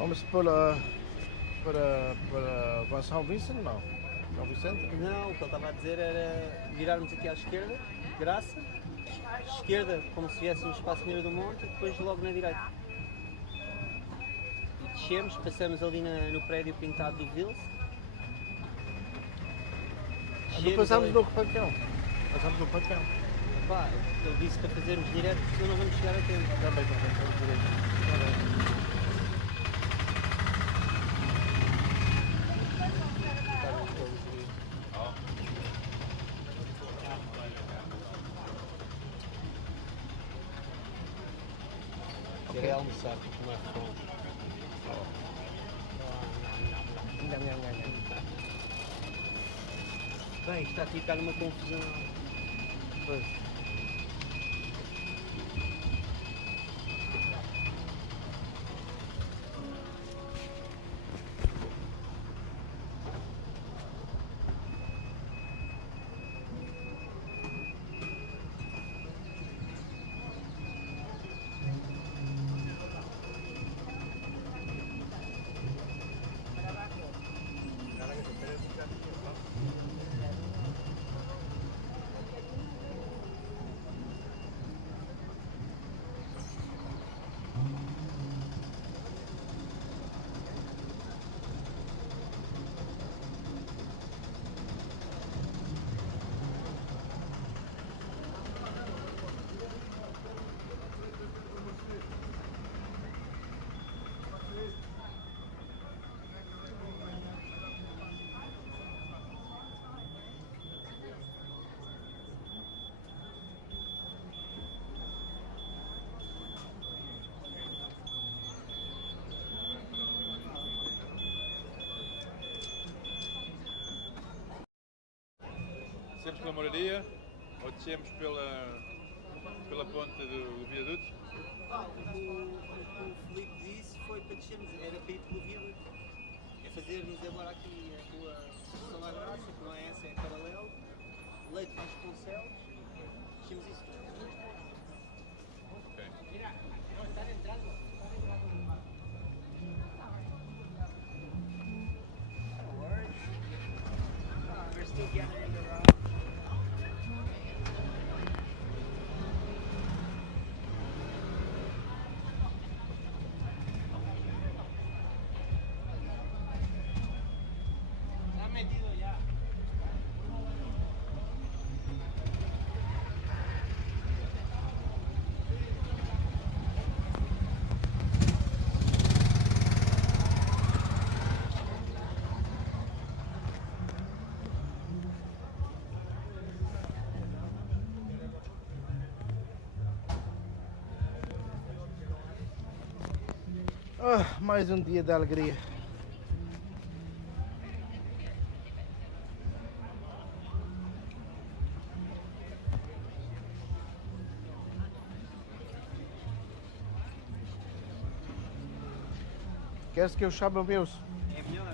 Vamos para São Vicente, não? São Vicente? Não, o que ele estava a dizer era virarmos aqui à esquerda, Graça, esquerda como se viéssemos para a Senhora do Monte e depois logo na direita. E descemos, passamos ali no prédio pintado do Vils. Não passamos no Pancão. Passamos no Pancão. Pá, ele disse para fazermos direto, senão não vamos chegar a tempo. Também estamos direito. Queria almoçar, porque não é fome. Bem, está a ficar numa confusão. Pois. Descemos pela moraria ou descemos pela ponte do viaduto? O Filipe disse foi para descermos, era para ir pelo viaduto. É fazermos agora aqui a rua São da Graça, que não é essa, é paralelo, Leite Vasconcelos, descemos isso tudo. Ok. We're still gathering around. Mais um dia de alegria. Queres que eu chame o meus? É melhor.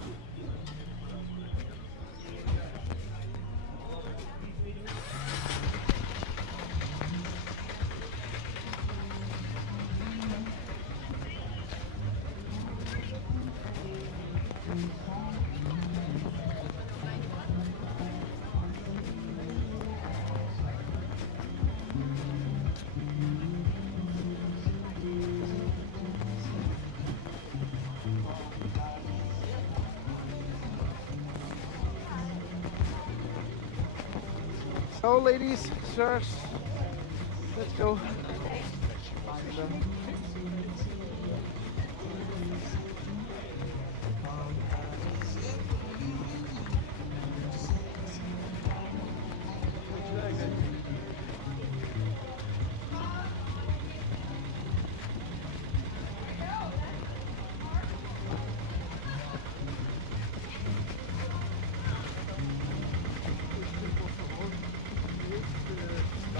So ladies, sirs, let's go.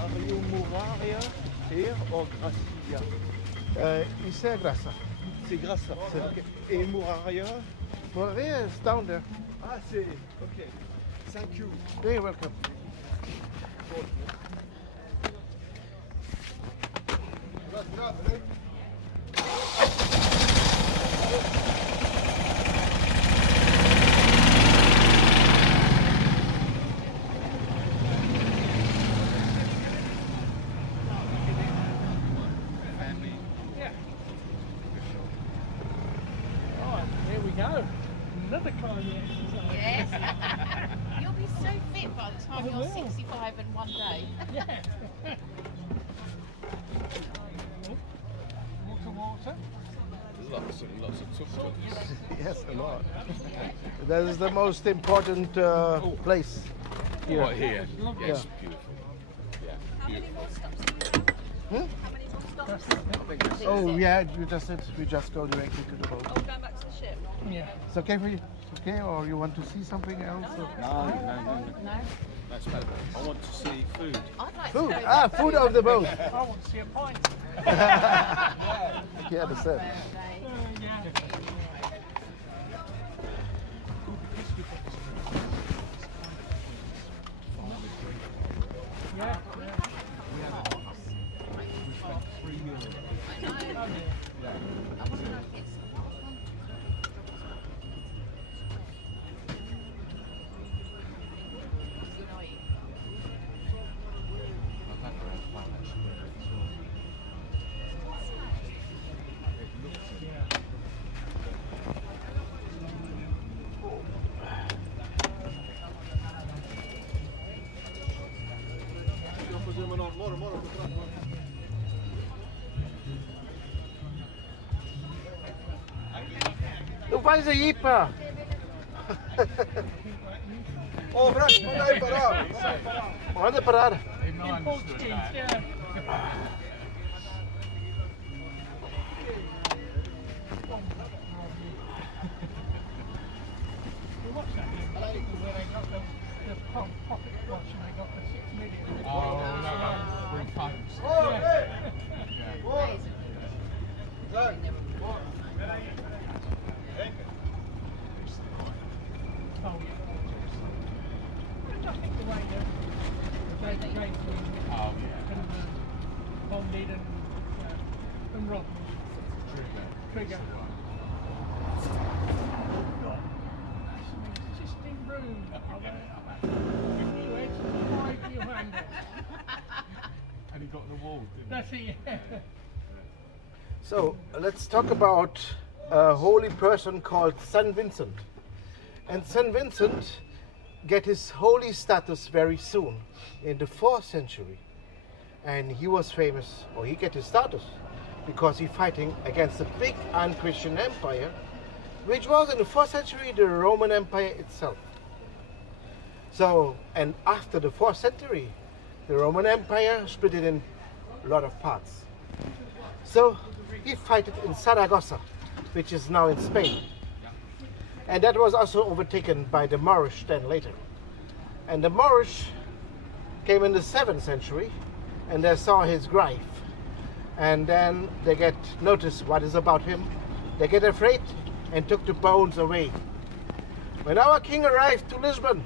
Rio Mouraria, here or Gracia? Isso é graça. C'est Graça. Okay. Et Mouraria? Moraria is down there. Ah, c'est... Ok. Thank you. Very welcome. Grazie. go. Another climbing exercise. Yes. You'll be so fit by the time I you're will. 65 in one day. Yeah. Water. Lots and lots of tuk-tuks. Yes, a lot. That is the most important place here. Right here. Lovely. Yes, beautiful. Yeah, beautiful. I think that's it. Oh yeah, we just go directly to the boat. Oh, going back to the ship? Yeah. It's okay for you? Okay, or you want to see something else? No. No? That's better. I want to see food. I'd like Food. to go Ah, food of the boat. I want to see a pint. You understand? Yeah. Yeah. Não faz aí, pá. Oh, Frank, manda aí parar. Manda parar. In Portuguese, yeah. We watched that in Portugal where they got the pocket watch and they got the 6 million. Oh, no, bring phones. Oh, hey. Oh, yeah. I think the way that they gave Oh, yeah. and bonded and robbed trigger. God, that's an existing room of a US 5 handle. And he got the wall, didn't That's it, yeah. So let's talk about a holy person called Saint Vincent. And Saint Vincent get his holy status very soon in the 4th century. And he was famous, or he get his status, because he fighting against a big un-Christian empire, which was in the 4th century the Roman Empire itself. So, and after the 4th century, the Roman Empire split it in a lot of parts. So he fought in Saragossa, which is now in Spain. And that was also overtaken by the Moorish then later. And the Moorish came in the 7th century, and they saw his grave. And then they get notice what is about him. They get afraid and took the bones away. When our king arrived to Lisbon,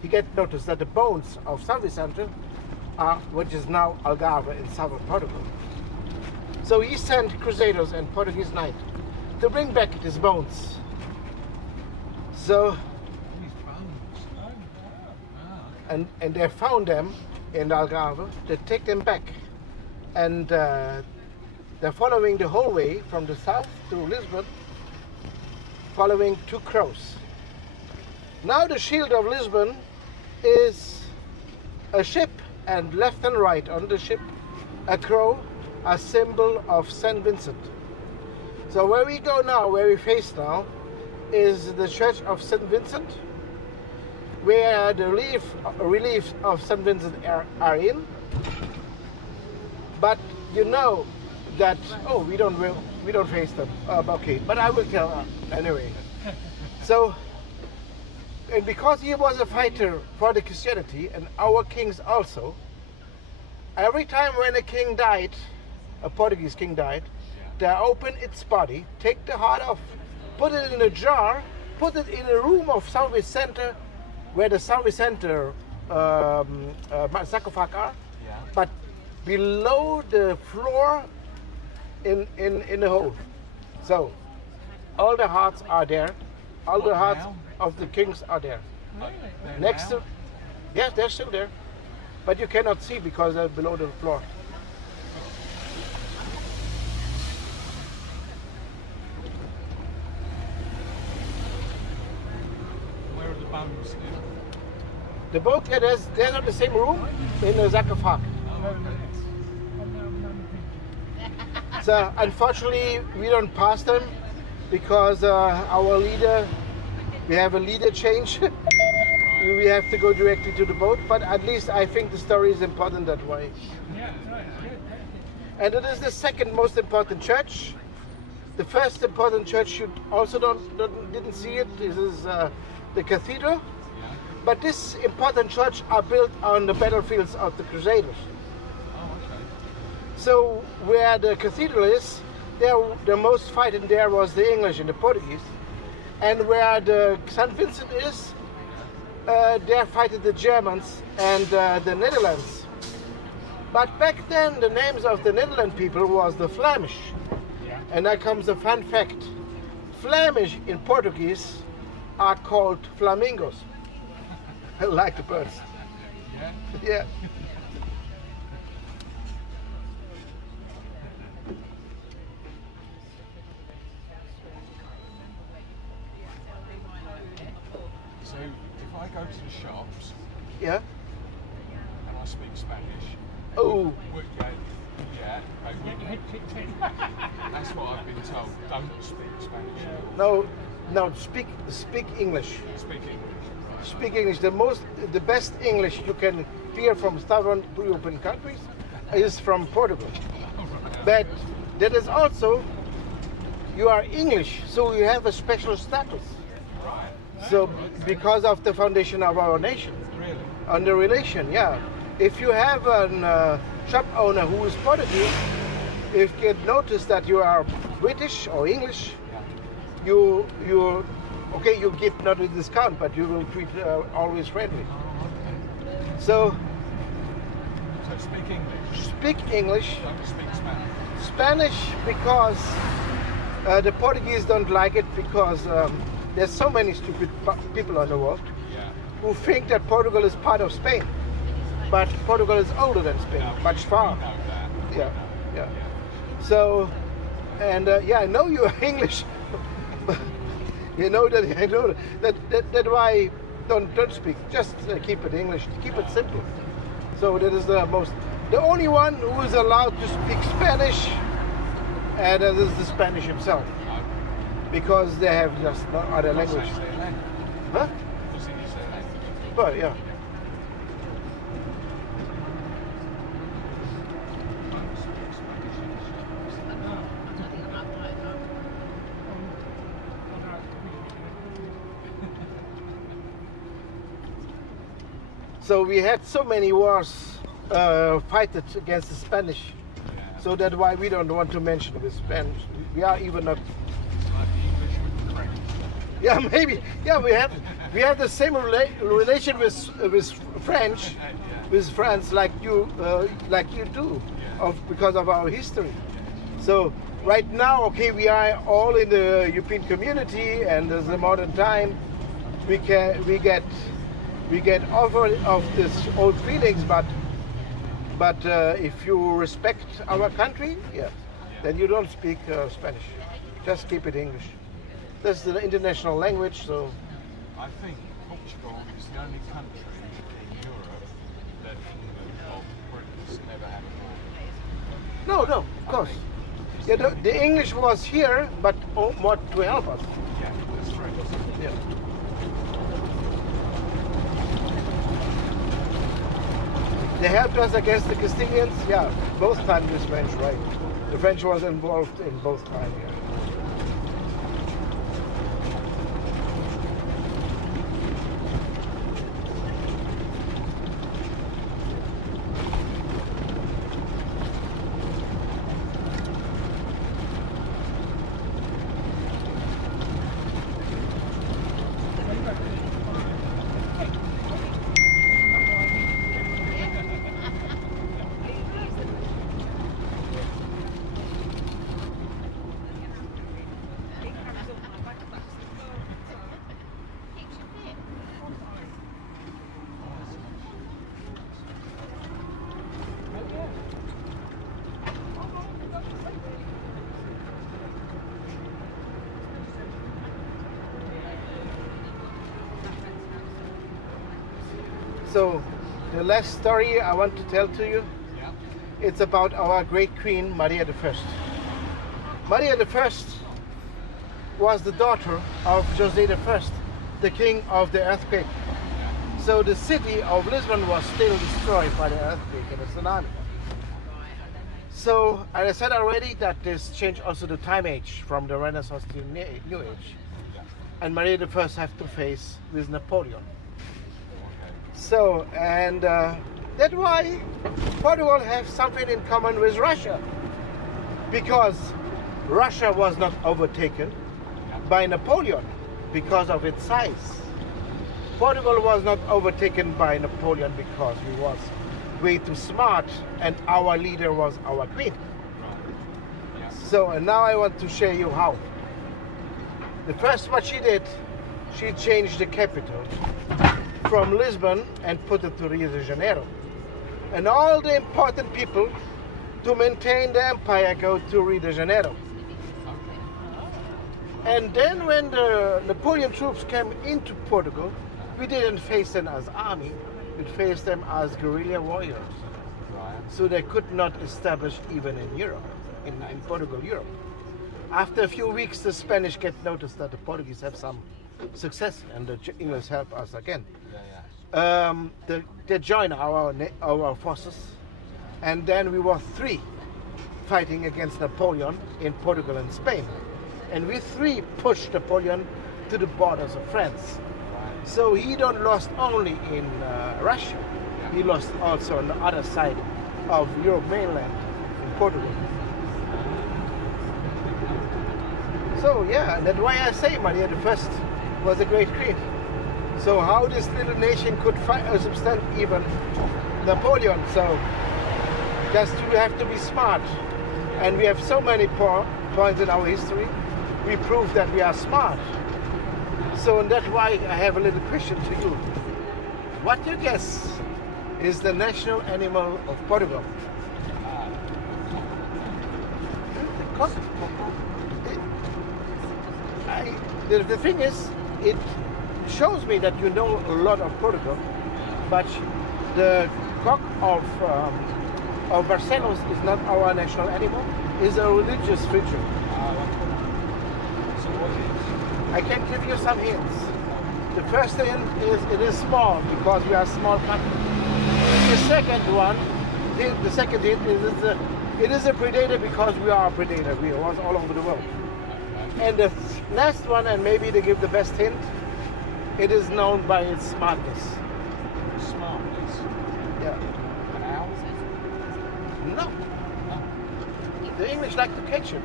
he get notice that the bones of São Vicente are, which is now Algarve in southern Portugal. So he sent crusaders and Portuguese knights to bring back his bones. So, and they found them in Algarve. They take them back, and they're following the whole way from the south to Lisbon, following 2 crows. Now the shield of Lisbon is a ship, and left and right on the ship, a crow, a symbol of Saint Vincent. So where we go now, where we face now, is the Church of Saint Vincent, where the reliefs of Saint Vincent are in. But you know that we don't face them. Okay, but I will tell anyway. So, and because he was a fighter for the Christianity, and our kings also, every time when a king died, a Portuguese king died, they open its body, take the heart off, put it in a jar, put it in a room of São Vicente, where the São Vicente sarcophagi are, but below the floor in the hole. So all the hearts are there, all the hearts of the kings are there. Really? Next to, yes, they're still there, but you cannot see because they're below the floor. rooms. The boat, yeah, they're not the same room in the sarcophague. So unfortunately, we don't pass them because our leader, we have a leader change. We have to go directly to the boat, but at least I think the story is important that way. And it is the second most important church. The first important church you also didn't see it. This is the cathedral. But this important church are built on the battlefields of the Crusaders. So where the cathedral is, there the most fighting there was the English and the Portuguese. And where the St. Vincent is, there fighted the Germans and the Netherlands. But back then the names of the Netherlands people was the Flemish. And there comes a fun fact. Flemish in Portuguese are called flamingos. I like the birds. Yeah. So if I go to the shops, Yeah. and I speak Spanish. Oh. That's what I've been told. Don't speak Spanish. No. Speak English. Speak English. Speak English. The best English you can hear from southern European countries is from Portugal. But that is also, you are English, so you have a special status. So because of the foundation of our nation. Really? On the relation, yeah. If you have a shop owner who is Portuguese, if you notice that you are British or English, you give not a discount, but you will treat always friendly. So speak English. Speak English. Don't speak Spanish. Spanish because the Portuguese don't like it because there's so many stupid people on the world who think that Portugal is part of Spain, but Portugal is older than Spain, much far. Yeah. So, and I know you are English. You know that. I know that why don't speak. Just keep it English. Keep it simple. So that is the only one who is allowed to speak Spanish, and that is the Spanish himself, because they have just no other language. Huh? But yeah. So we had so many wars fighted against the Spanish, so that's why we don't want to mention the Spanish. We are even not. Yeah, maybe. Yeah, we have the same relation with French, with France, like you do, because of our history. So right now, okay, we are all in the European community, and as the modern time, we get over of this old feelings, but if you respect our country, then you don't speak Spanish. Just keep it English. That's the international language, so. I think Portugal is the only country in Europe that of Britain's never had a war. No, of course. Yeah, the English was here, but what to help us. Yeah, that's true. Yeah. They helped us against the Castilians, both times the French, right? The French was involved in both times, So the last story I want to tell to you, Yeah. it's about our great queen, Maria I. Maria I was the daughter of José I, the king of the earthquake. So the city of Lisbon was still destroyed by the earthquake and the tsunami. So, as I said already, that this changed also the time age from the Renaissance to the New Age. And Maria I have to face with Napoleon. So, and that's why Portugal have something in common with Russia. Because Russia was not overtaken by Napoleon because of its size. Portugal was not overtaken by Napoleon because he was way too smart and our leader was our queen. So and now I want to show you how. The first what she did, she changed the capital from Lisbon and put it to Rio de Janeiro. And all the important people to maintain the empire go to Rio de Janeiro. And then when the Napoleon troops came into Portugal, we didn't face them as army, we faced them as guerrilla warriors. So they could not establish even in Europe, in Portugal, Europe. After a few weeks, the Spanish get noticed that the Portuguese have some success and the English help us again. They join our forces, and then we were 3 fighting against Napoleon in Portugal and Spain. And we 3 pushed Napoleon to the borders of France. So he don't lost only in Russia, he lost also on the other side of Europe mainland, in Portugal. So yeah, that's why I say Maria I was a great queen. So how this little nation could substand even Napoleon? So just we have to be smart, and we have so many points in our history. We prove that we are smart. So and that's why I have a little question to you. What do you guess is the national animal of Portugal? The cock. The thing is, it shows me that you know a lot of Portugal, but the cock of Barcelos is not our national animal. It's a religious figure. I can give you some hints. The first hint is it is small because we are a small country. The second hint is it is a predator because we are a predator. We are all over the world. And the last one, and maybe to give the best hint, it is known by its smartness. Smartness? Yeah. An owl? No. The English like to catch it.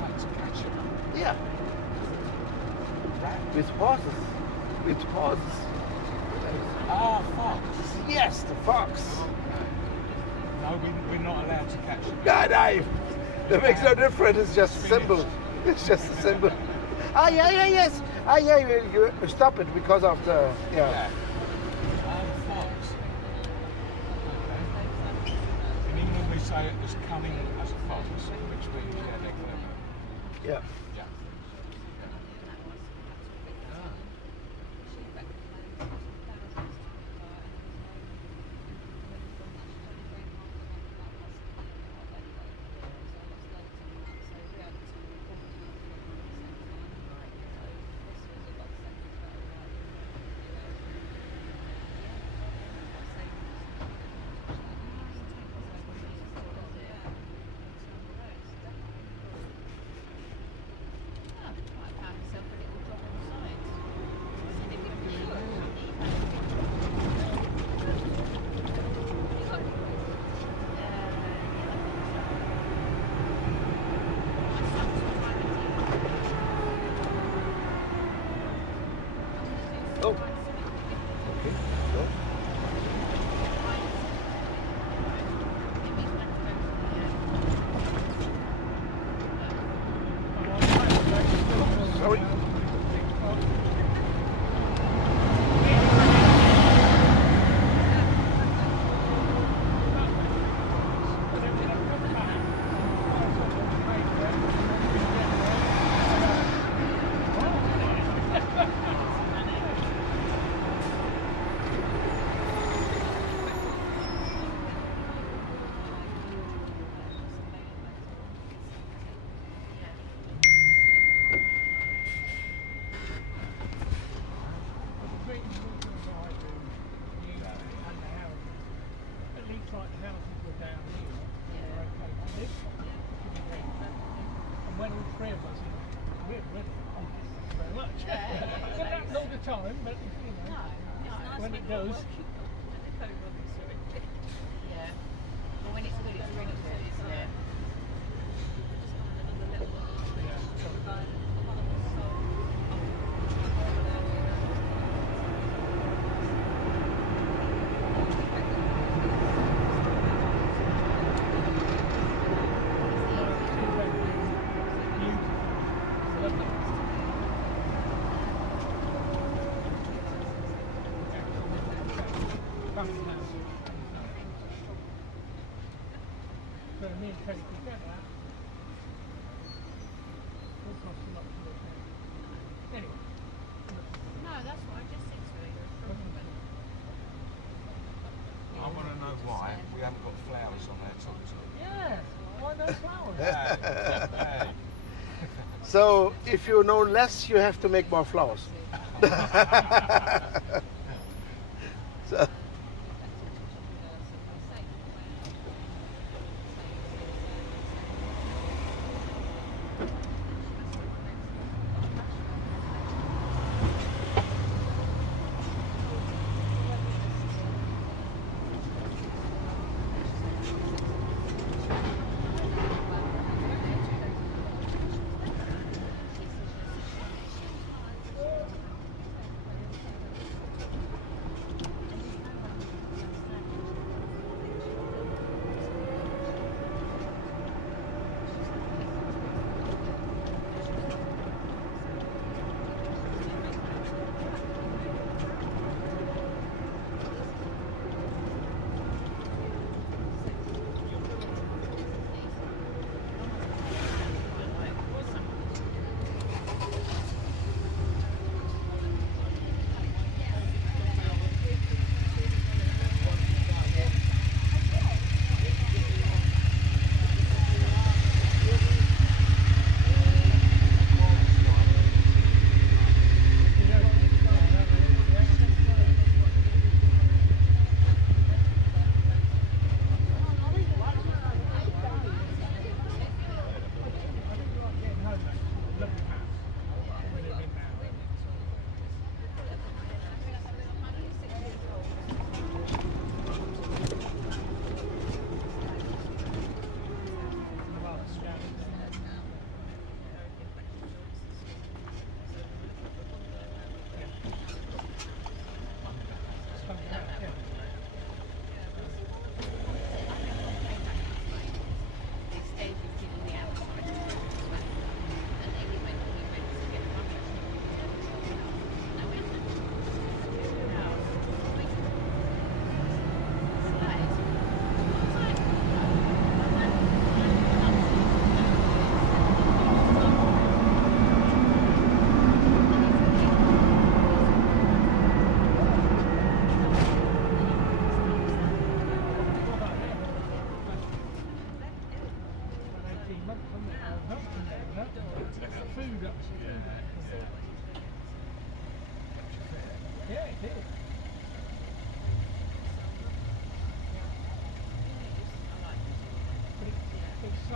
Like to catch it? Yeah. With horses. With horses. Ah, fox. Yes, the fox. No, we're not allowed to catch it. That makes no difference. It's just a symbol. It's just a symbol. Yes. You stop it because of the Fox. Okay. In England we say it as coming as a fox, which means they're clever. Yeah. Yeah. Oh. Okay. Go. Sorry. time, but you know, when it goes. Yeah. But when it's good, it's really good. Yeah. So me and Kate together will cost a lot to look at. Anyway. No, that's what I just said to you. I want to know why we haven't got flowers on our tuk-tuk. Yeah, why no flowers? Hey. So if you know less, you have to make more flowers. So, so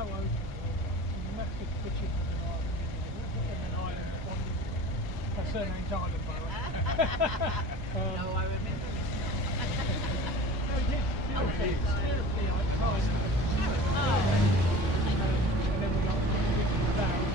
open. Massive kitchen with an island in an island at one. Her surname's Island, by the way. No, I remember this. No, it is. Seriously, seriously, I tried. Oh. And then we got it down.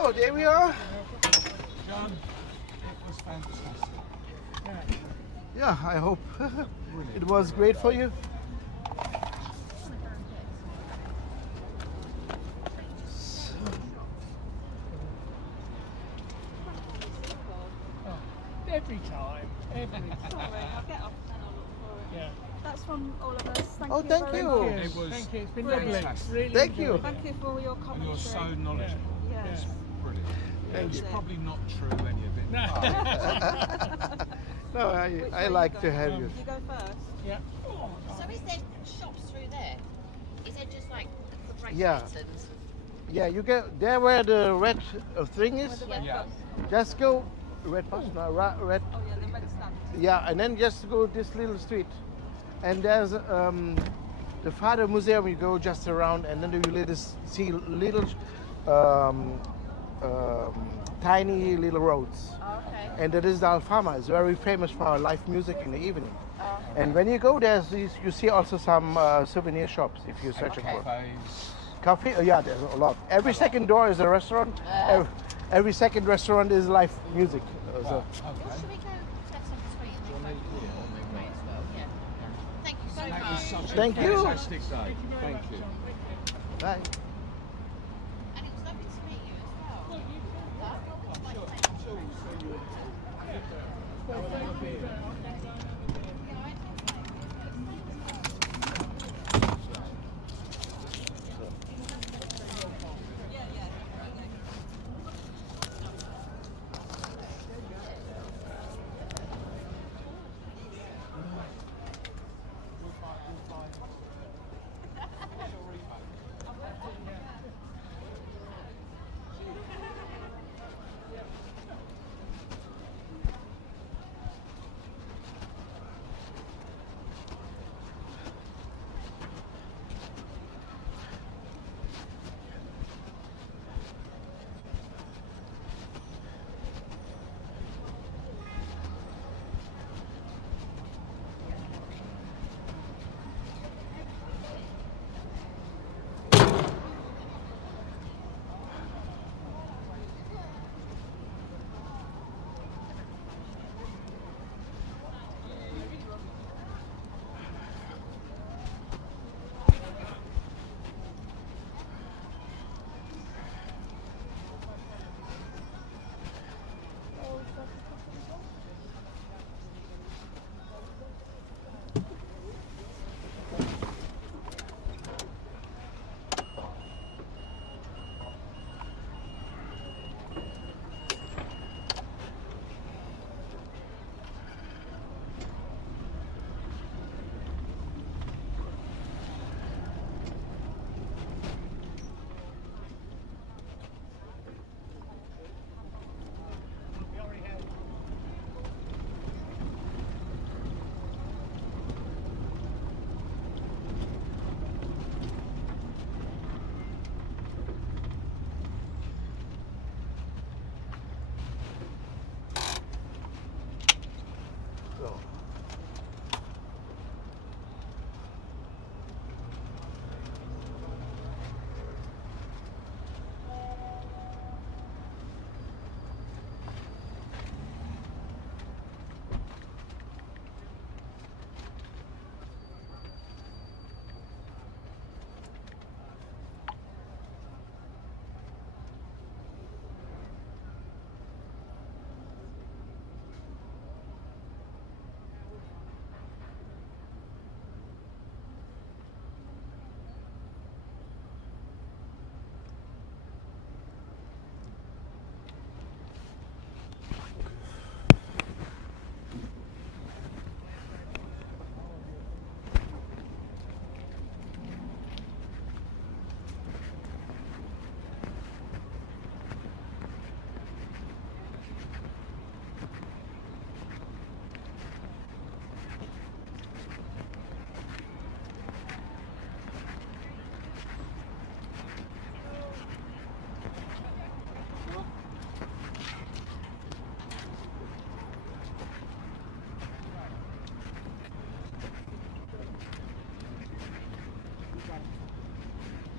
So there we are. John, it was fantastic. Yeah, I hope it was great for you. Every time. Sorry, I'll get off and I'll look for it. Yeah. That's from all of us. Thank Oh, you thank very you. much. It was Thank you. It's been brilliant. lovely. Really Thank you. enjoyed it. Thank you for all your And commentary. you're so knowledgeable. Yes. It's brilliant. Thank It's you. probably not true, any of it. but No, I like to have you. You go first. Yeah. So is there shops through there? Is it just like the great Yeah. mountains? Yeah, you get there where the red thing is. With the red Yeah. bus. Just go red bus, no, red. Oh yeah, the red stand. Yeah, and then just go this little street, and there's the Father Museum. You go just around, and then you see little tiny little roads. Oh, okay. And that is the Alfama. It's very famous for live music in the evening. Oh, And when you go there, you see also some souvenir shops if you're searching for cafes. coffee. Yeah, there's a lot. Every second door is a restaurant. Every second restaurant is live music. So, well, should we go get some sweet and then go to the way as well? Yeah. Thank you so That much. was such Thank a you. fantastic day. Thank you. bye. And it was lovely to meet you as well.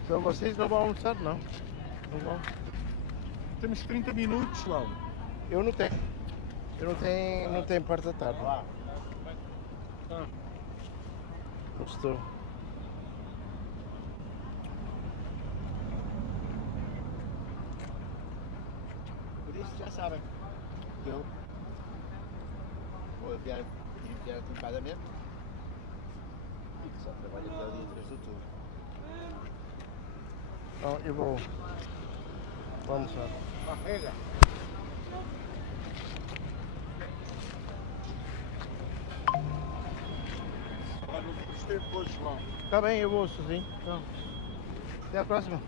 So vocês não vão almoçar, não? Não vão? temos 30 minutos, João. Eu não tenho. Não tenho parte da tarde. Gostou? Por isso já sabem. Eu vou enviar antecipadamente e que só trabalho até o dia 3 de outubro. Então eu vou. Vamos lá. Carrega! Gostei depois, João. Tá bem, eu vou sozinho. Então, até a próxima.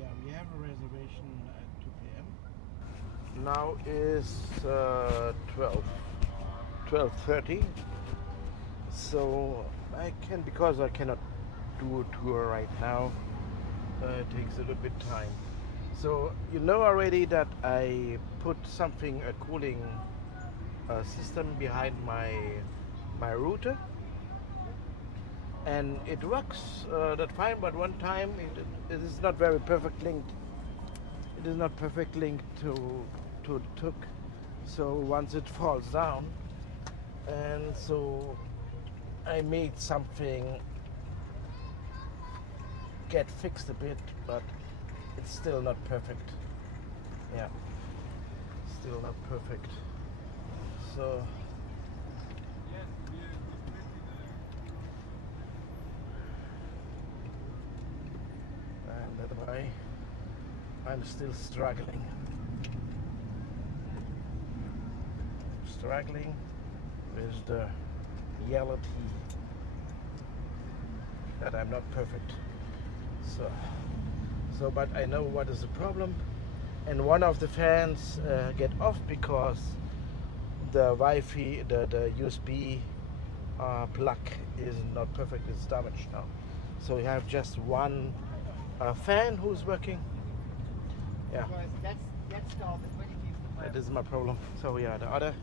Yeah, we have a reservation at 2 p.m. Now is 12:30. So I can, because I cannot do a tour right now, it takes a little bit time. So you know already that I put something, a cooling system behind my router, and it works that fine, but one time it is not very perfect linked. It is not perfect linked to the Tuk. So once it falls down, and so I made something get fixed a bit, but it's still not perfect. Yeah, still not perfect. So and that's why I'm still struggling with the reality that I'm not perfect. So but I know what is the problem, and one of the fans get off because the Wi-Fi, the USB plug is not perfect, it's damaged now. So we have just one fan who's working. Yeah, that is my problem. So yeah, the other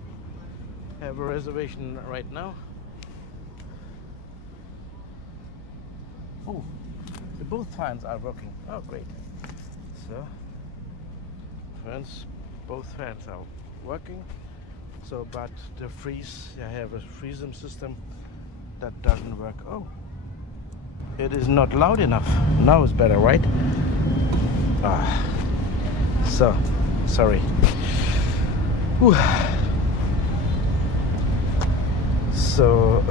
have a reservation right now. Oh, both fans are working. Oh, great. So both fans are working. So, but the freeze, I have a freezing system that doesn't work. Oh, it is not loud enough. Now it's better, right? So sorry. Whew. So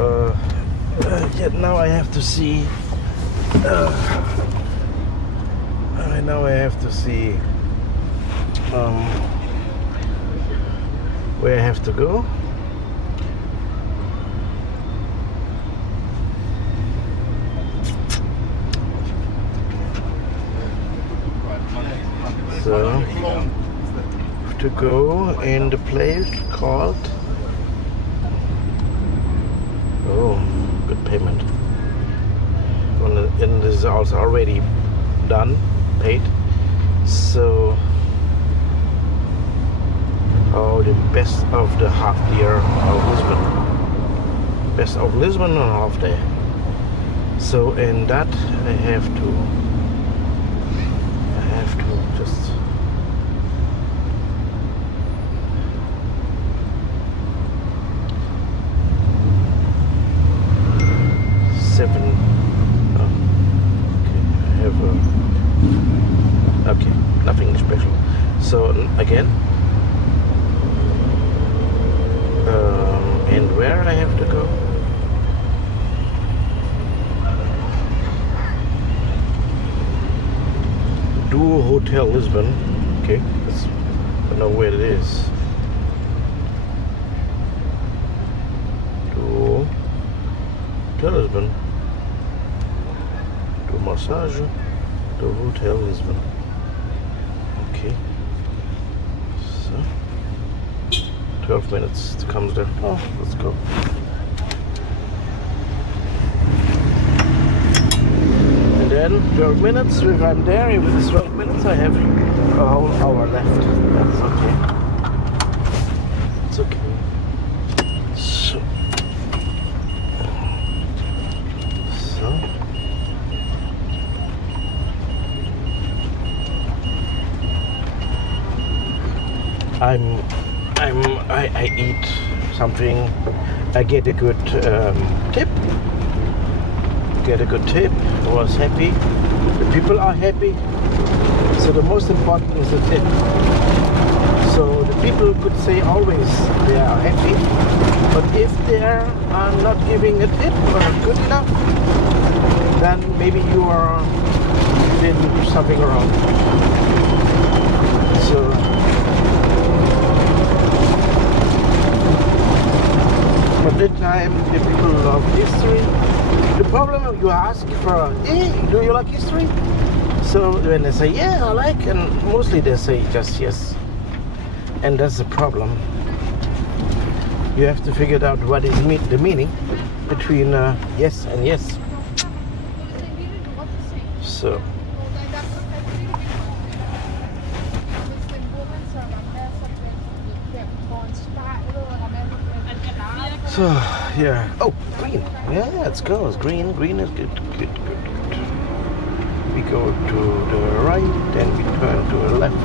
yeah, now I have to see. Now I have to see where I have to go. So to go in the place called, oh, good payment. And this is also already done, paid. So, oh, the best of the half year of Lisbon. Best of Lisbon and half day. So in that I have to just okay, nothing special. So again, and where I have to go? Do Hotel Lisbon. Okay, I know where it is. Do Hotel Lisbon. Do massage. Do Hotel Lisbon. Okay. So 12 minutes to come there. Oh, let's go. And then 12 minutes, if I'm there, if it's 12 minutes, I have a whole hour left. That's okay. It's okay. So I eat something, I get a good tip. I was happy. The people are happy. So the most important is the tip. So the people could say always they are happy, but if they are not giving a tip or good enough, then maybe you are doing something wrong. So. But that time the people love history. The problem you ask for, hey, do you like history? So when they say, yeah, I like, and mostly they say just yes. And that's the problem. You have to figure out what is the meaning between yes and yes. So. So, yeah. Oh, green. Yeah, let's go. It's green. Green is good. Good. We go to the right, then we turn to the left.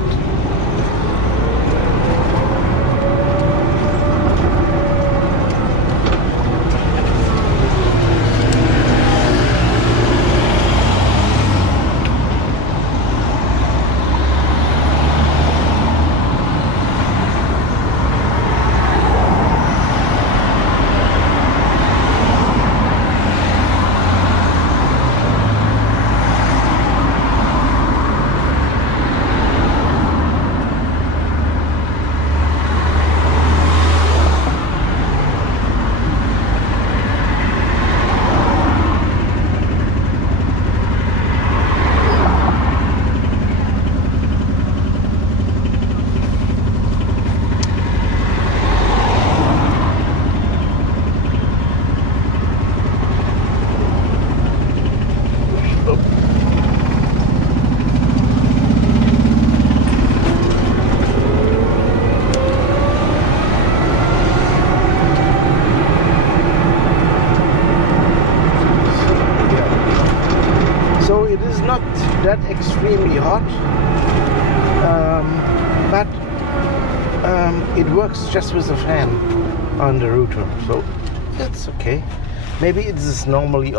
That extremely hot, but it works just with a fan on the router, so it's okay. Maybe it is normally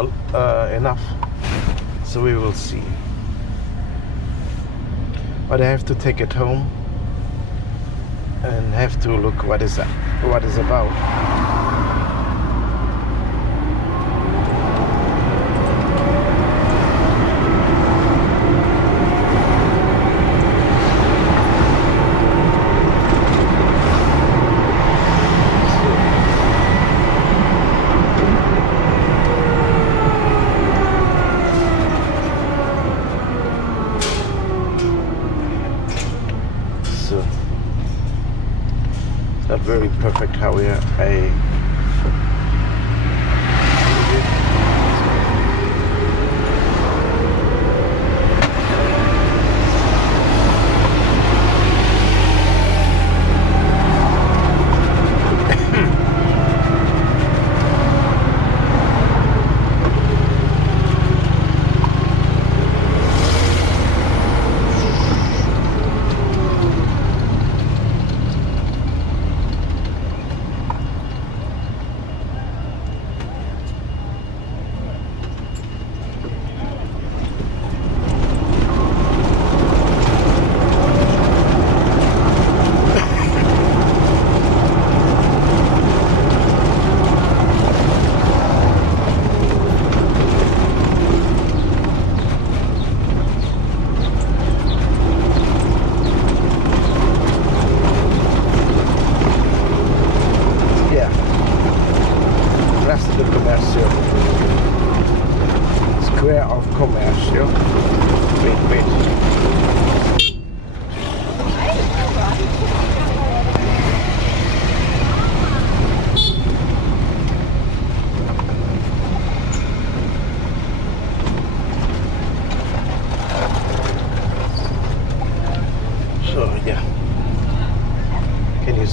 enough, so we will see. But I have to take it home and have to look what is about. Very perfect how I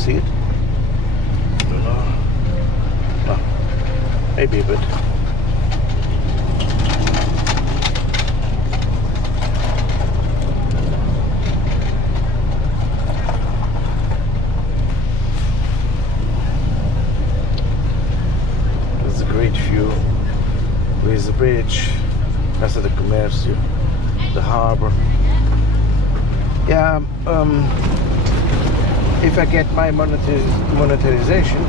see it? No. Maybe a bit. There's a great view. There's the bridge, Casa de Comercio, the harbor. Yeah, if I get my monetization,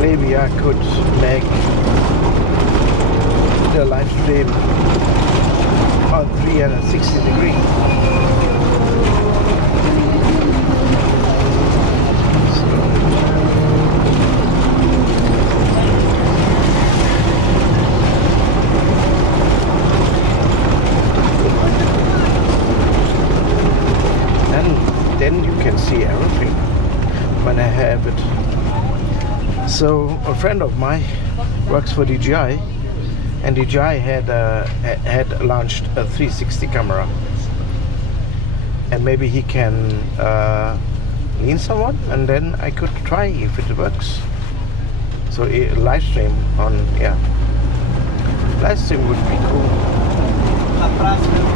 maybe I could make the live stream on 360 degrees. see everything when I have it. So a friend of mine works for DJI, and DJI had launched a 360 camera, and maybe he can lean somewhat, and then I could try if it works. So a live stream on, yeah, live stream would be cool. La praça.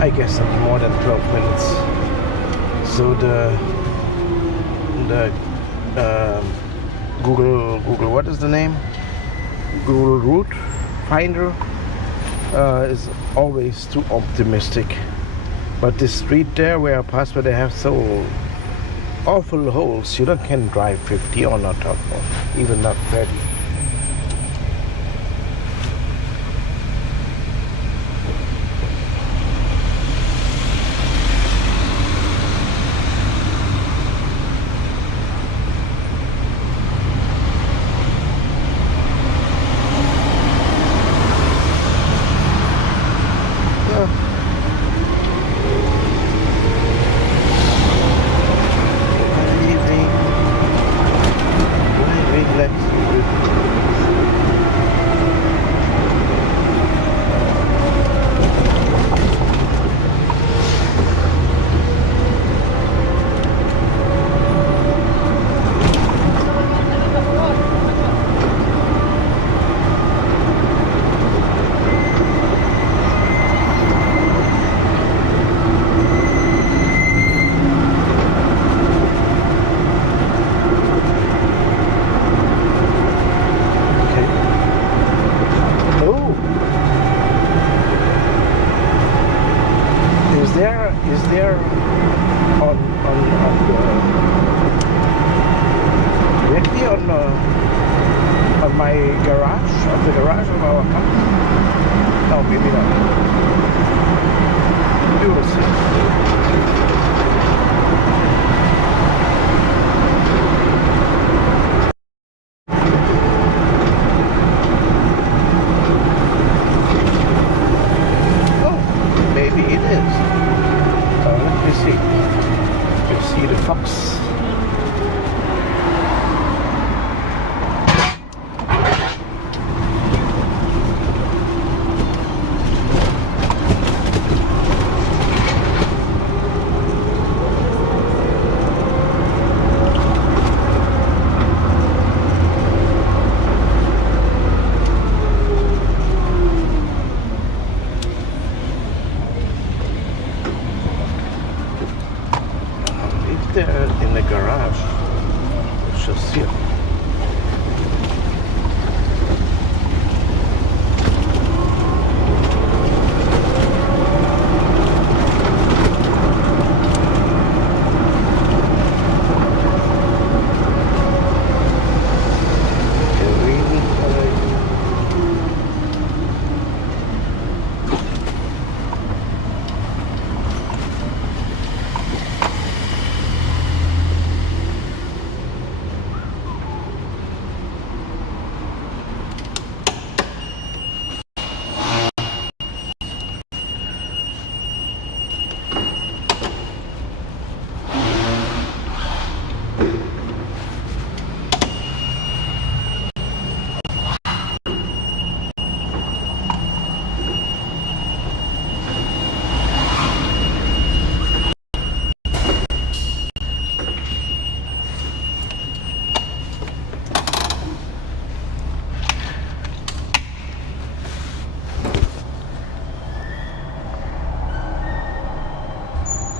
I guess not more than 12 minutes. So the Google, what is the name? Google Route Finder is always too optimistic. But this street there where I pass, where they have so awful holes, you can drive 50 or not, even not 30. Is there on directly on my garage, on the garage of our house? No, maybe not. We will see. in the garage. We shall see.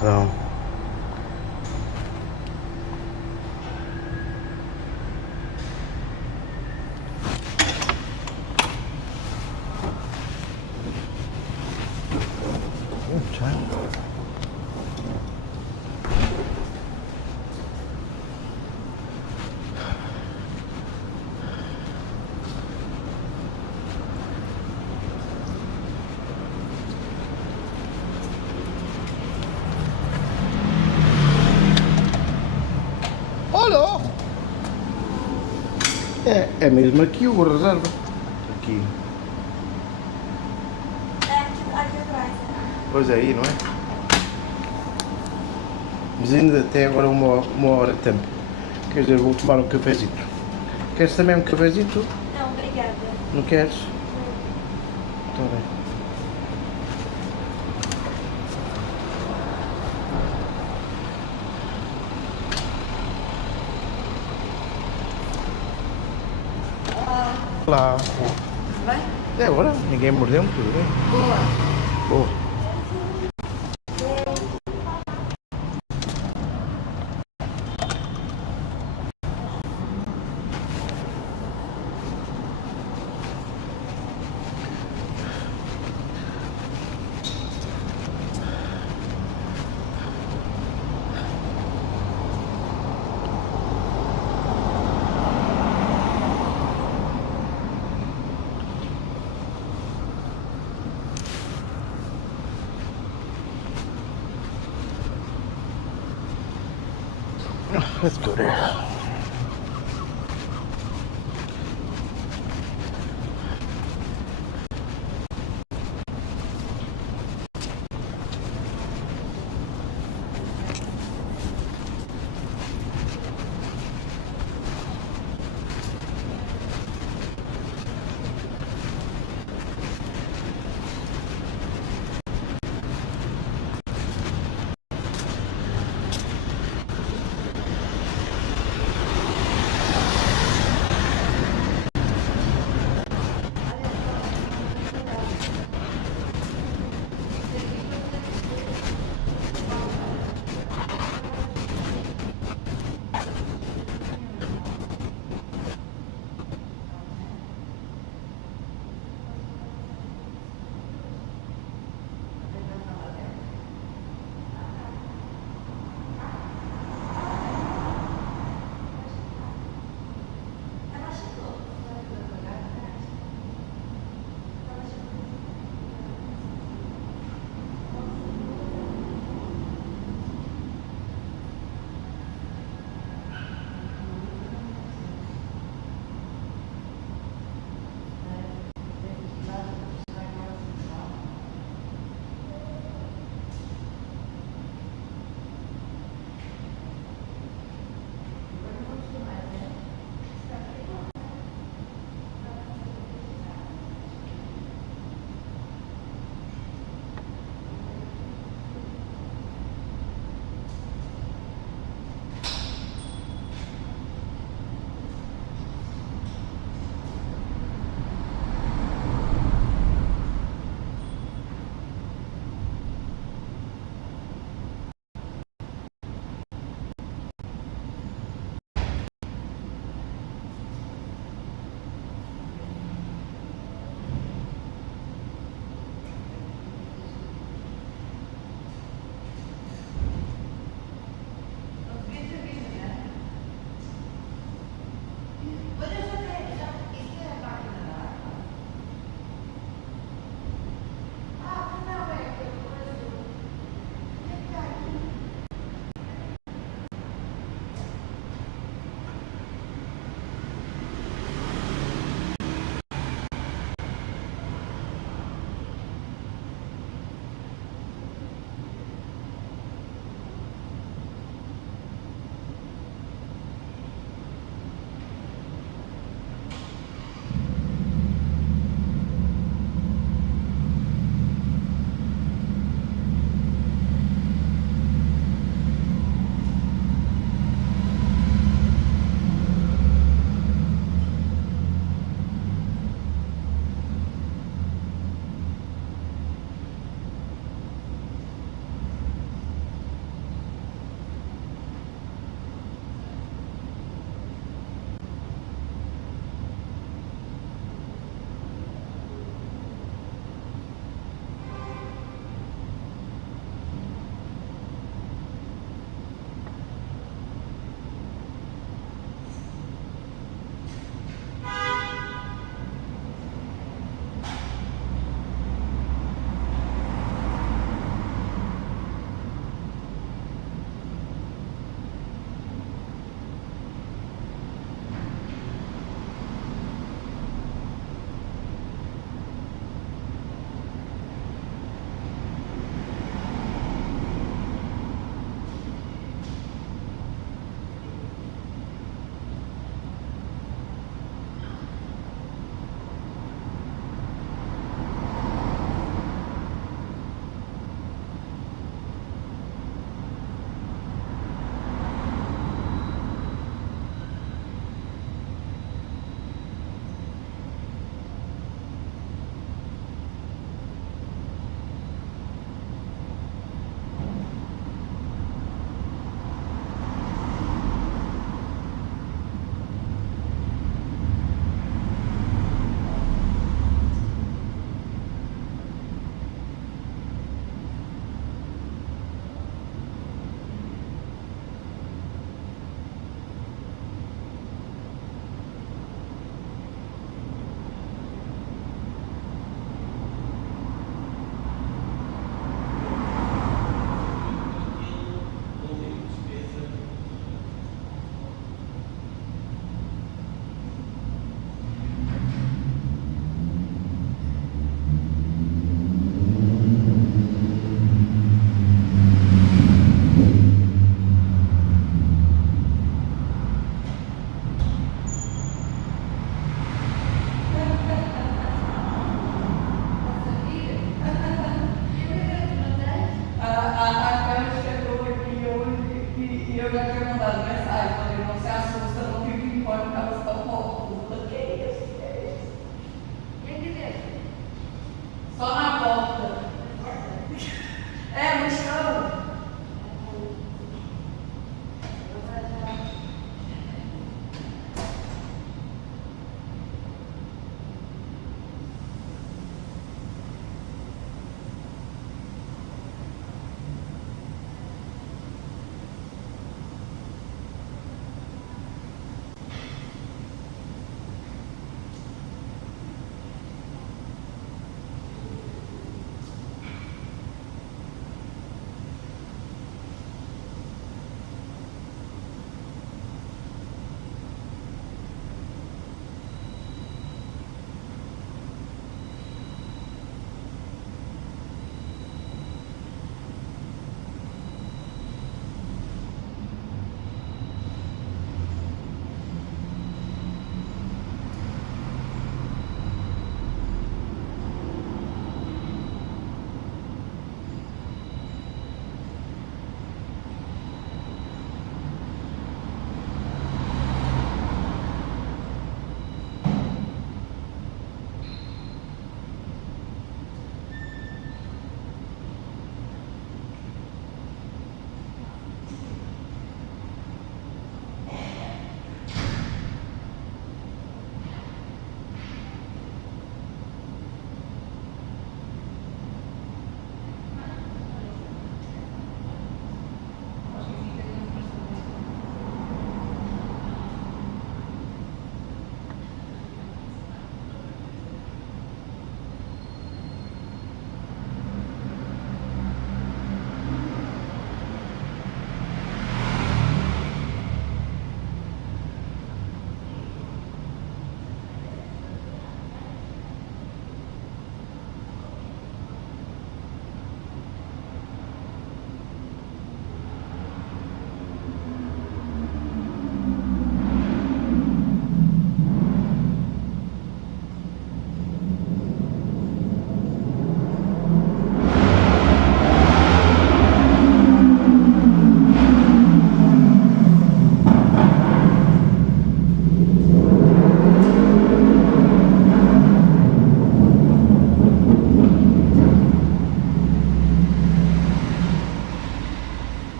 So olha! É mesmo aqui o reserva. Aqui. Aqui atrás. Pois é, aí, não é? Mas ainda até agora uma hora de tempo. Quer dizer, vou tomar um cafezito. Queres também um cafezito? Não, obrigada. Não queres? Está bem. Olá. Vai? É agora, ninguém mordeu-me, tudo bem? Boa. Boa. Let's go there.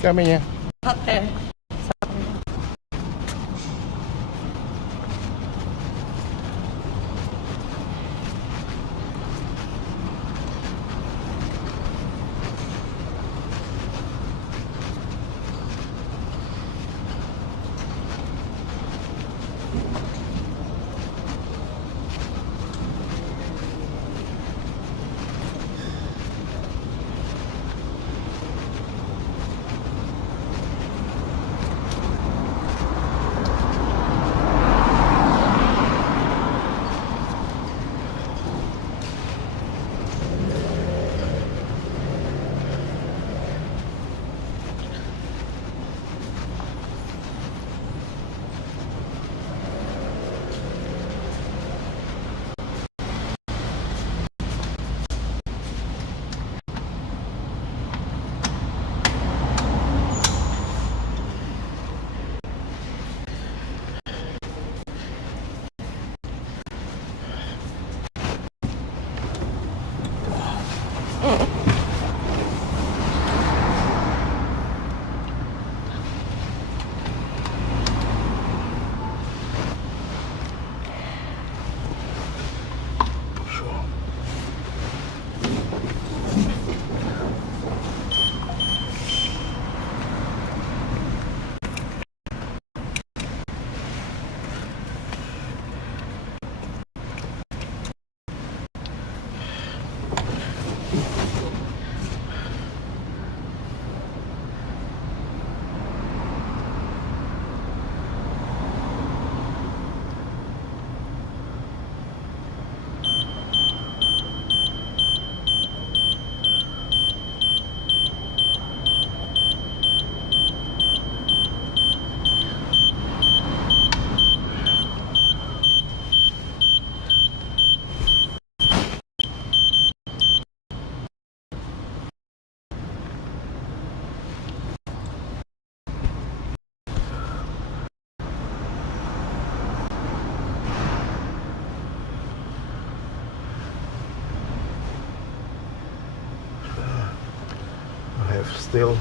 Caminha. Até. I have still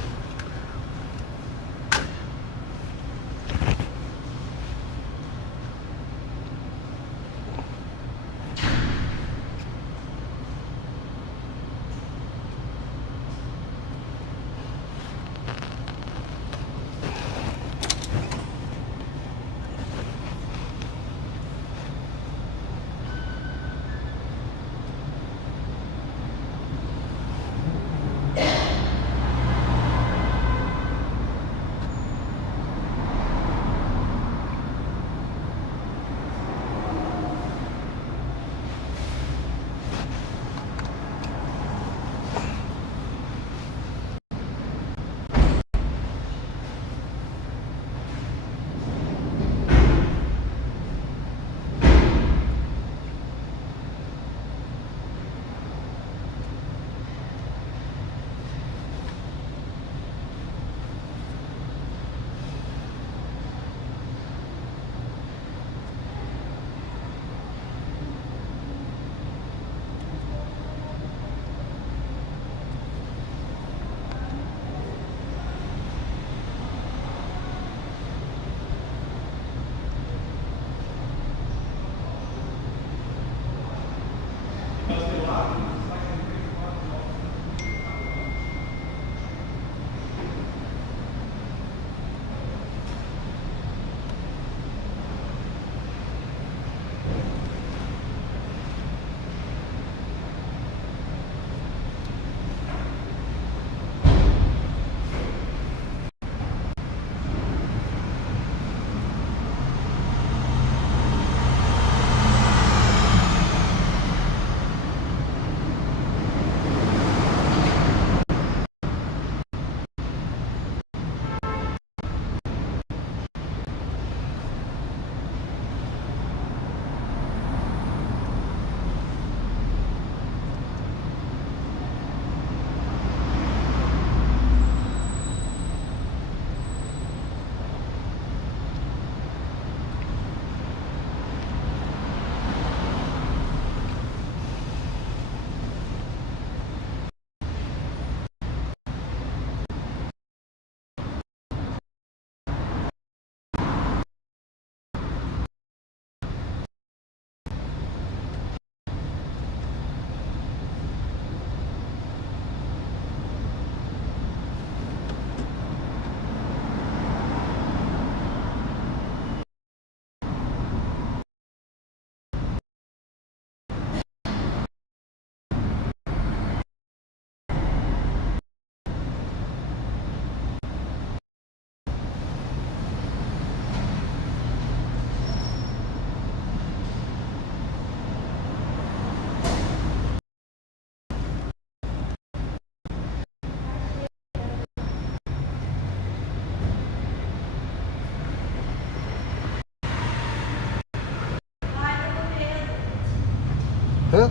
Huh?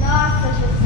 Nossa, Jesus.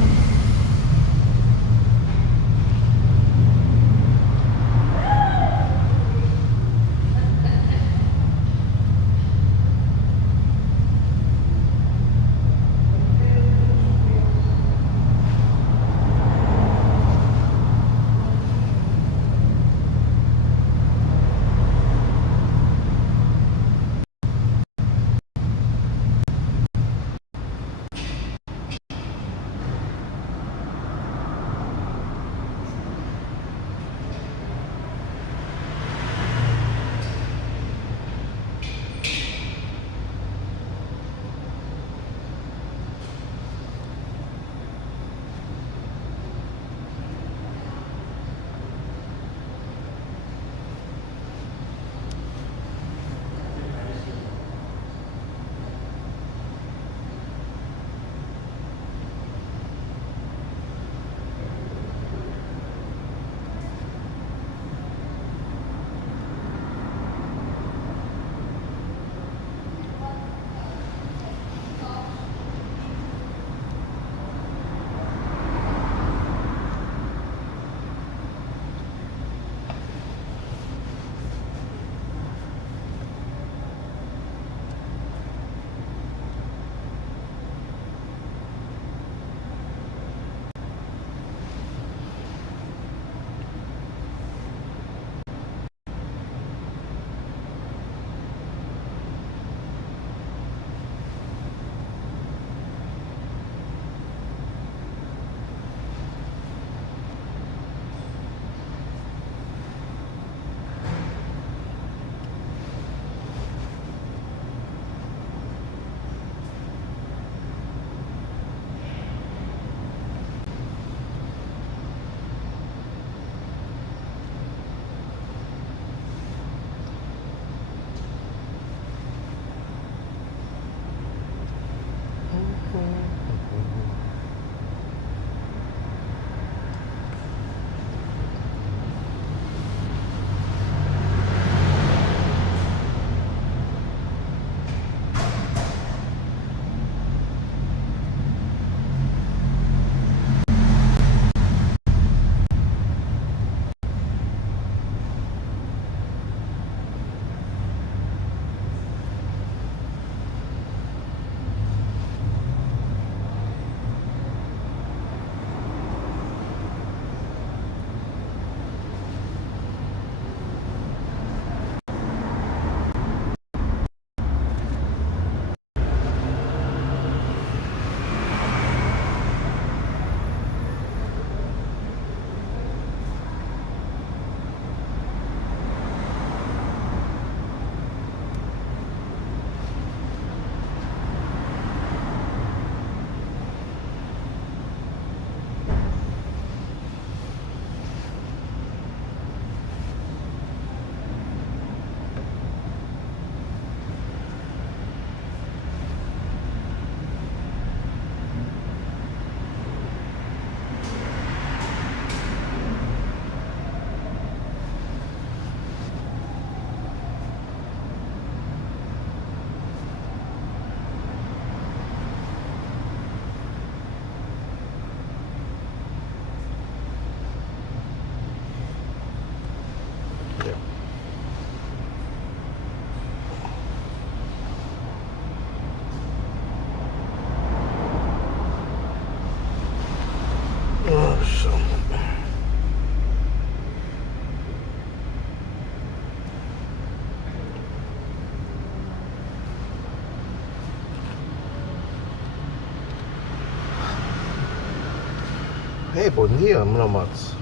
Hey, bom dia, nomads.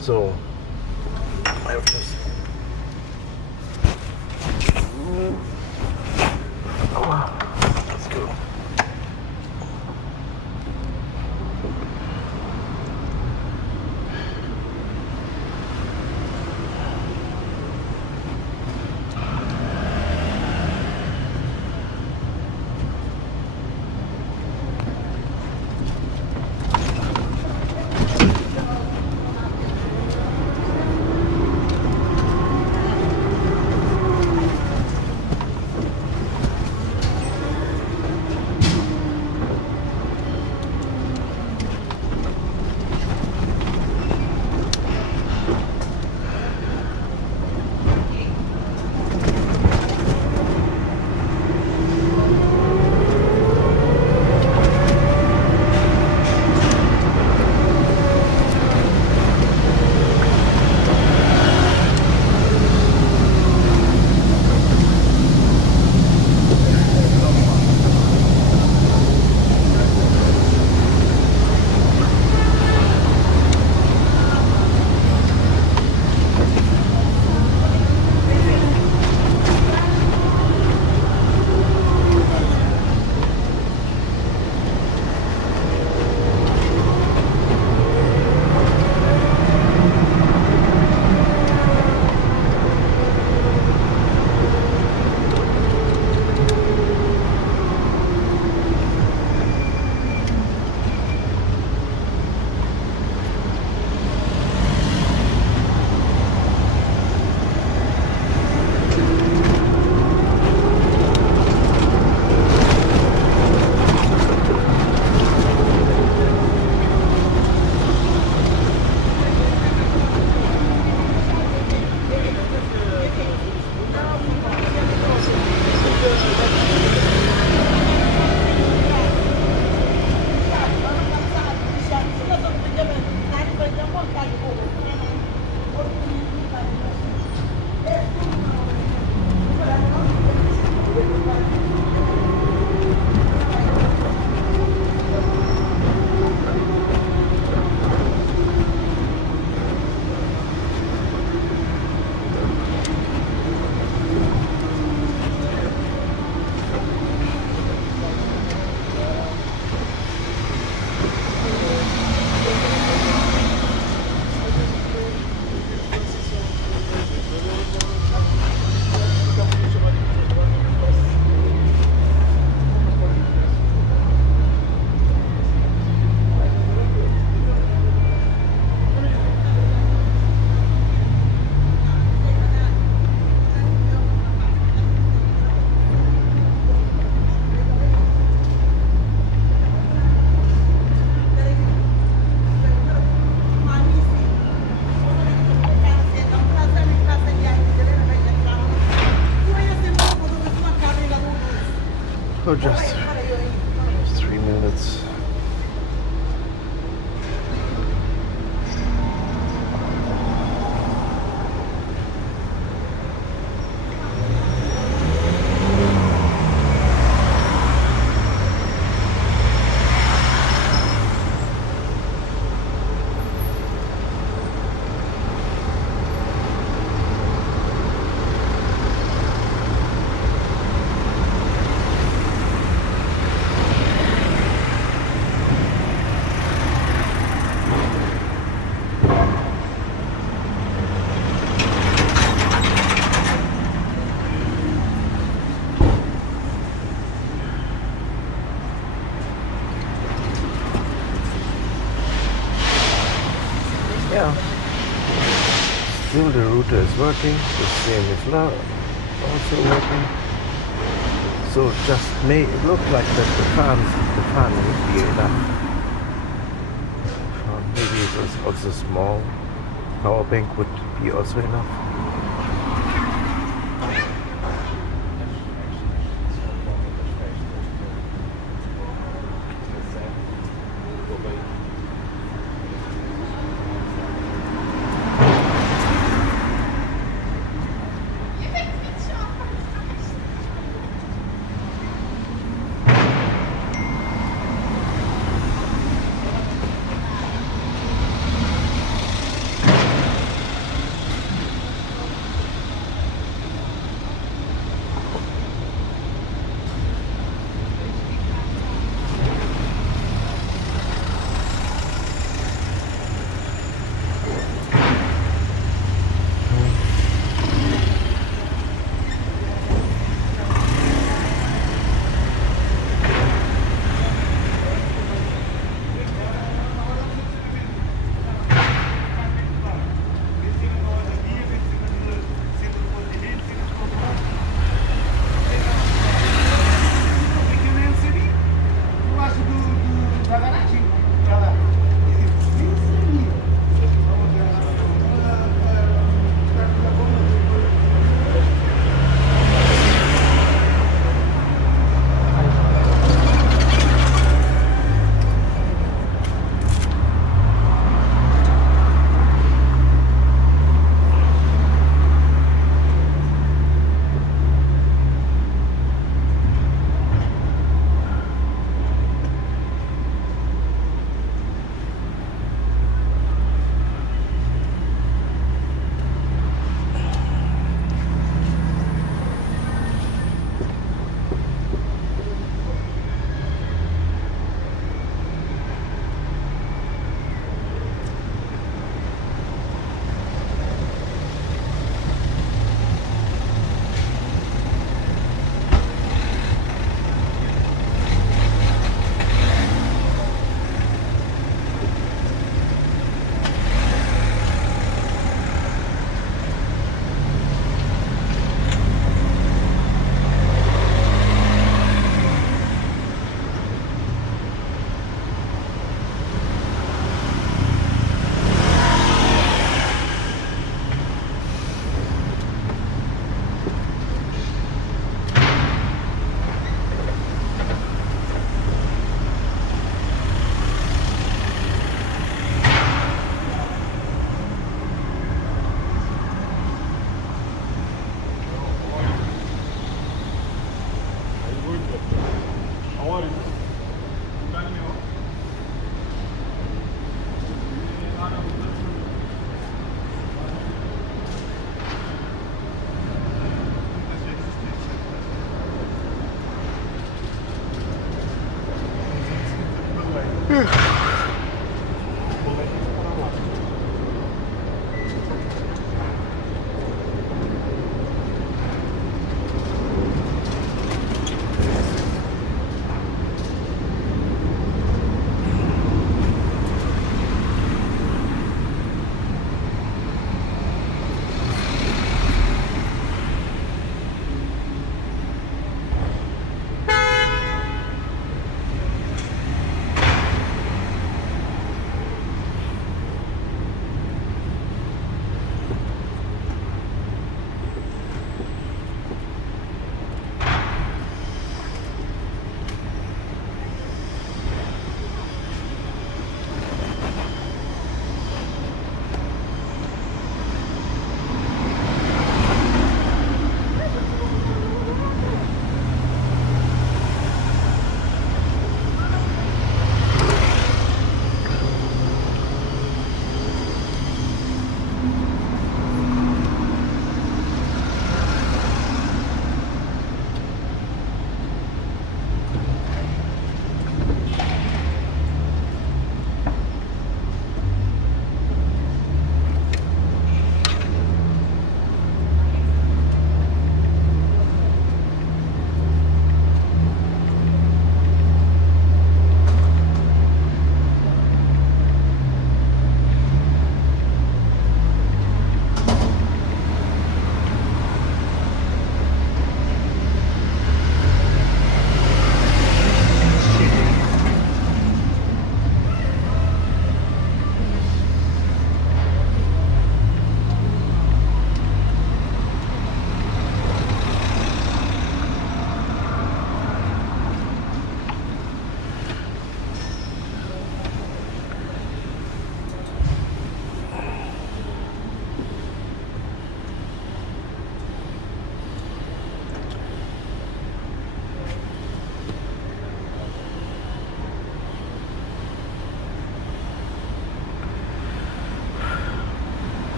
So, I have just. Let's go. Oh, just 3 minutes. Yeah, still the router is working, the same is now also working. So just may it look like that the fan would be enough. Maybe it was also small power bank would be also enough.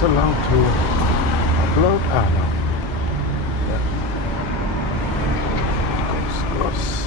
this allowed to upload? Ah, no. Yeah. Close.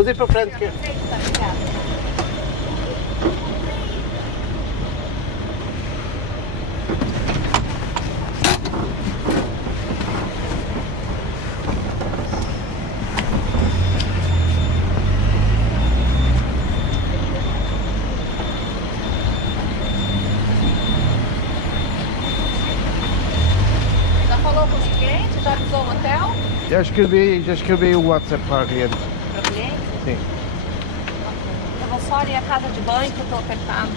Così per frente che... Já falou com os clientes? Já avisou no hotel? Já escrevi o WhatsApp para a cliente. Para o cliente? Sim. Eu vou só ali a casa de banho que eu tô apertado.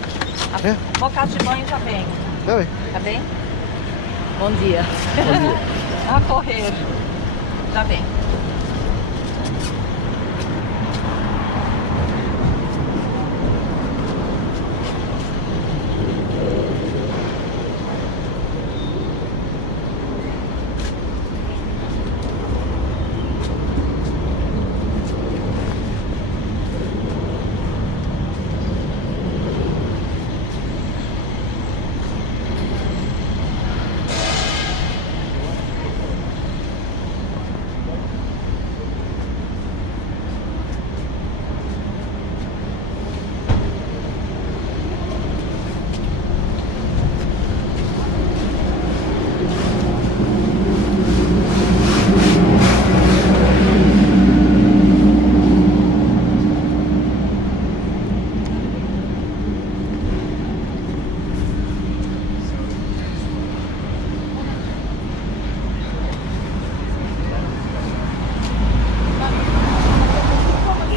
É? Vou à casa de banho e já venho. Tá bem. Tá bem? Bom dia. Bom dia. A correr. Já vem.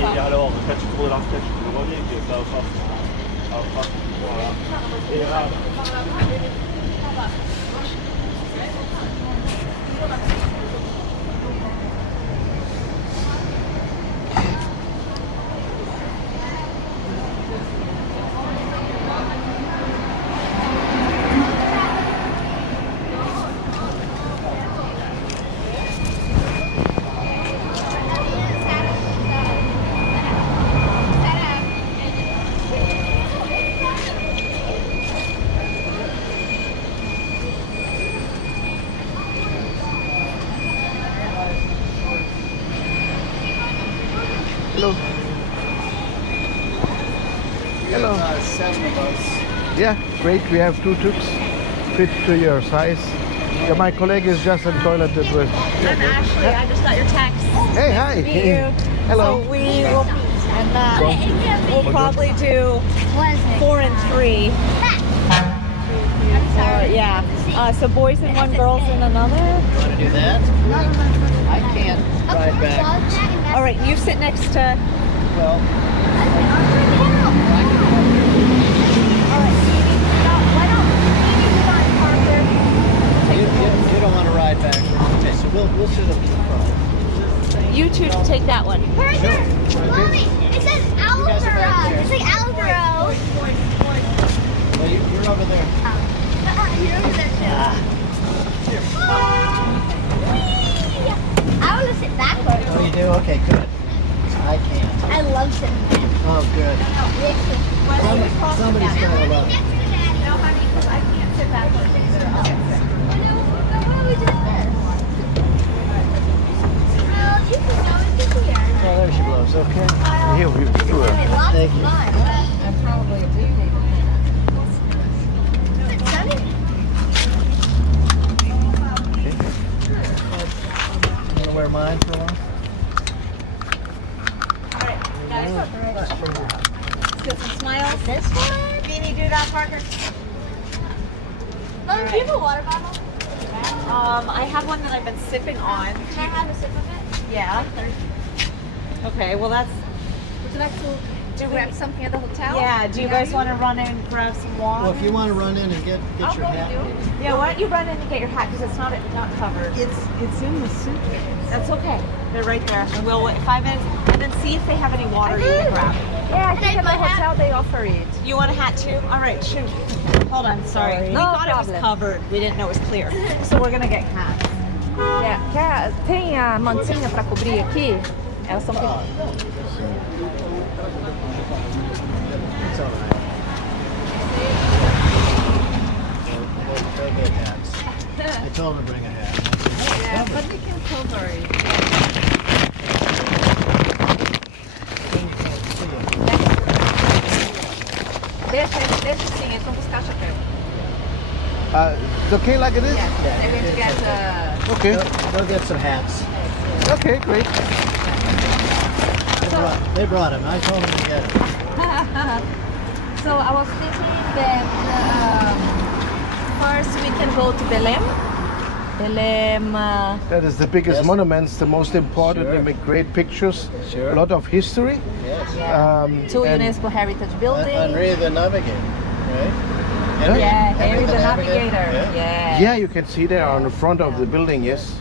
Et alors, quand tu trouves l'entrée, tu peux revenir, que ça va pas. Voilà. Et là, Hello. Hello. 7 of us. Yeah, great. We have tuk-tuks fit to your size. Yeah, my colleague is just in toilet as well. I'm Ashley. I just got your text. Hey, hi. Nice to meet you. Hello. So we will, and we'll probably do 4 and 3. Yeah. So boys in one, girls in another. You want to do that? I can't ride back. All right, you sit next to. Well, you don't want to ride backwards. Okay, so we'll sit up in the front. You two take that one. Mommy, it says Alvaro. It's like Alvaro. Well, you're over there. You're over there too. Whee! I want to sit backwards. Oh, you do? Okay, good. I can't. I love sitting back. Oh, good. Somebody's going to love it. No, honey, because I can't sit backwards either. I'll get sick. Why don't we do this? Well, you can go into here. Oh, there she blows. Okay. Here, we do it. Hey, lots Thank of you. fun. I'm probably a dude. Is it sunny? I'm going to wear mine for a while. All right, guys. Let's get some smiles. This one? Beanie, do that, Parker. Oh, do you have a water bottle? I have one that I've been sipping on. Can I have a sip of it? Yeah. Okay, well that's. Would you like to grab something at the hotel? Yeah, do you guys want to run in and grab some water? Well, if you want to run in and get I'll your go hat. with you. Yeah, why don't you run in and get your hat because it's not covered. It's in the suitcase. That's okay. They're right there. And we'll wait 5 minutes and then see if they have any water you can grab. Yeah, I think at the hotel they offer it. You want a hat too? All right, shoot. Hold on, sorry. We thought it was covered. We didn't know it was clear. So we're gonna get hats. Tem a mantinha para cobrir aqui? Elas são pequenas. It's all right. They'll get hats. I told them to bring a hat. Yeah. Yeah, but we can cover it. Deixa sim, eles vão buscar chapéu. It's okay like it is? Yeah, they're going to get Okay. Go get some hats. Okay, great. They brought them. I told them to get them. So I was thinking that first we can go to Belém. That is the biggest monuments, the most important. They make great pictures. A lot of history. Yes. Two and UNESCO Heritage Buildings. Henry the Navigator, right? Yeah, Henry the Navigator. Yeah. Yeah, you can see there on the front of the building, yes.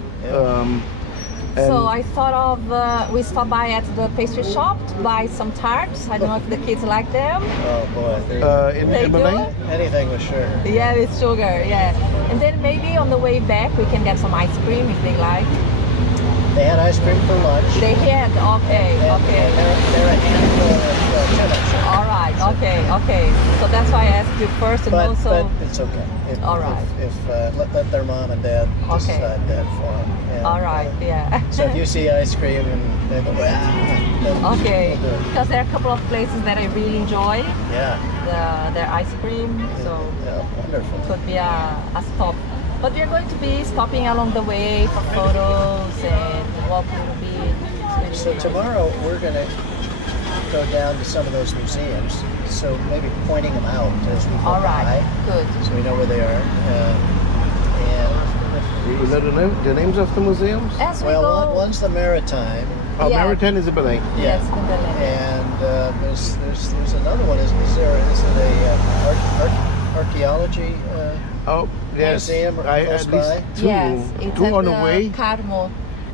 So I thought of, we stopped by at the pastry shop to buy some tarts. I don't know if the kids like them. Oh boy. In They Belém? Anything with sugar. Yeah, with sugar, yeah. And then maybe on the way back we can get some ice cream if they like. They had ice cream for lunch. They had, okay. They're a handful of tennis. All right, okay. So that's why I asked you first, and But also. it's okay. All right. If let their mom and dad decide that for them. And, All right, yeah. So if you see ice cream and they go, then Okay, we'll do it. because there are a couple of places that I really enjoy. Yeah. Their ice cream, so Yeah, wonderful. could be a stop. But we're going to be stopping along the way for photos and walk a little bit. So tomorrow we're going to go down to some of those museums. So maybe pointing them out as we go All right, by, good. so we know where they are. You know the names of the museums? As we Well, go, one's the Maritime. Oh, Yeah. Maritime is in Belém. yes, in Belém. And there's another one. Is it a archaeology Oh, yes. museum At close least by? two, Yes, it's two at on the the way. Carmo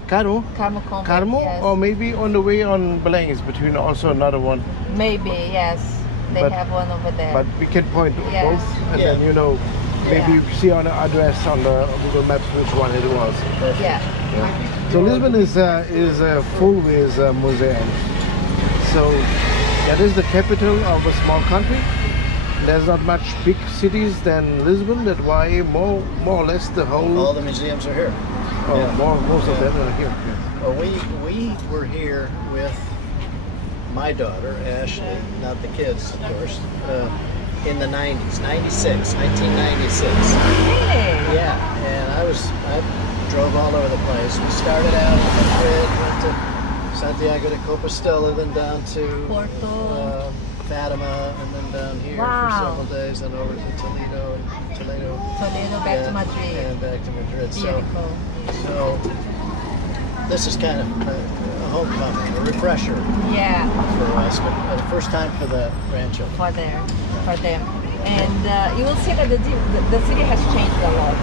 Carmo? Convent. Carmo? Yes. Or maybe on the way on Belém is between also another one. Maybe, yes. They But- have one over there. But we can point to Yeah. both and Yeah. then maybe you see on the address on the Google Maps which one it was. yeah. So Lisbon is full with museums. So that is the capital of a small country. There's not much big cities than Lisbon. That's why more or less the whole. All the museums are here. Most of them are here. Well, we were here with my daughter, Ashley, not the kids, of course, in the 90s, 1996. Really? Yeah, and I drove all over the place. We started out in Madrid, went to Santiago de Compostela, then down to Porto. Fatima, and then down here for Wow. several days, then over to Toledo, Toledo back to Madrid. and back to Madrid. Beautiful. So this is kind of a homecoming, a refresher Yeah, for us, but the first time for the grandchildren. for them. And you will see that the city has changed a lot.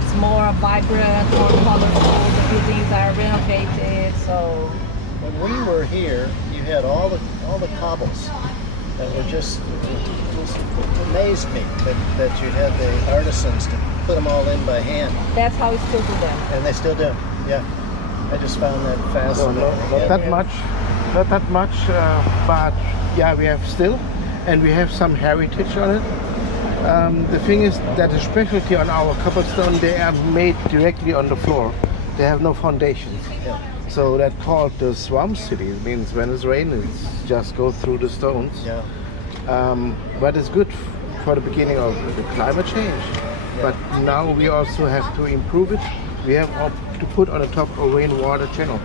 It's more vibrant, more colorful. The buildings are renovated. So When we were here, you had all the cobbles that were just it amazed me that you had the artisans to put them all in by hand, that's how we still do them. and they still do. Yeah, I just found that So fascinating. not that much, but yeah, we have still, and we have some heritage on it. The thing is that the specialty on our cobblestone, they are made directly on the floor. They have no foundations. Yeah. So that's called the swamp city. It means when it's raining, it's just go through the stones. Yeah. But it's good for the beginning of the climate change. But now we also have to improve it. We have to put on the top a rainwater channel.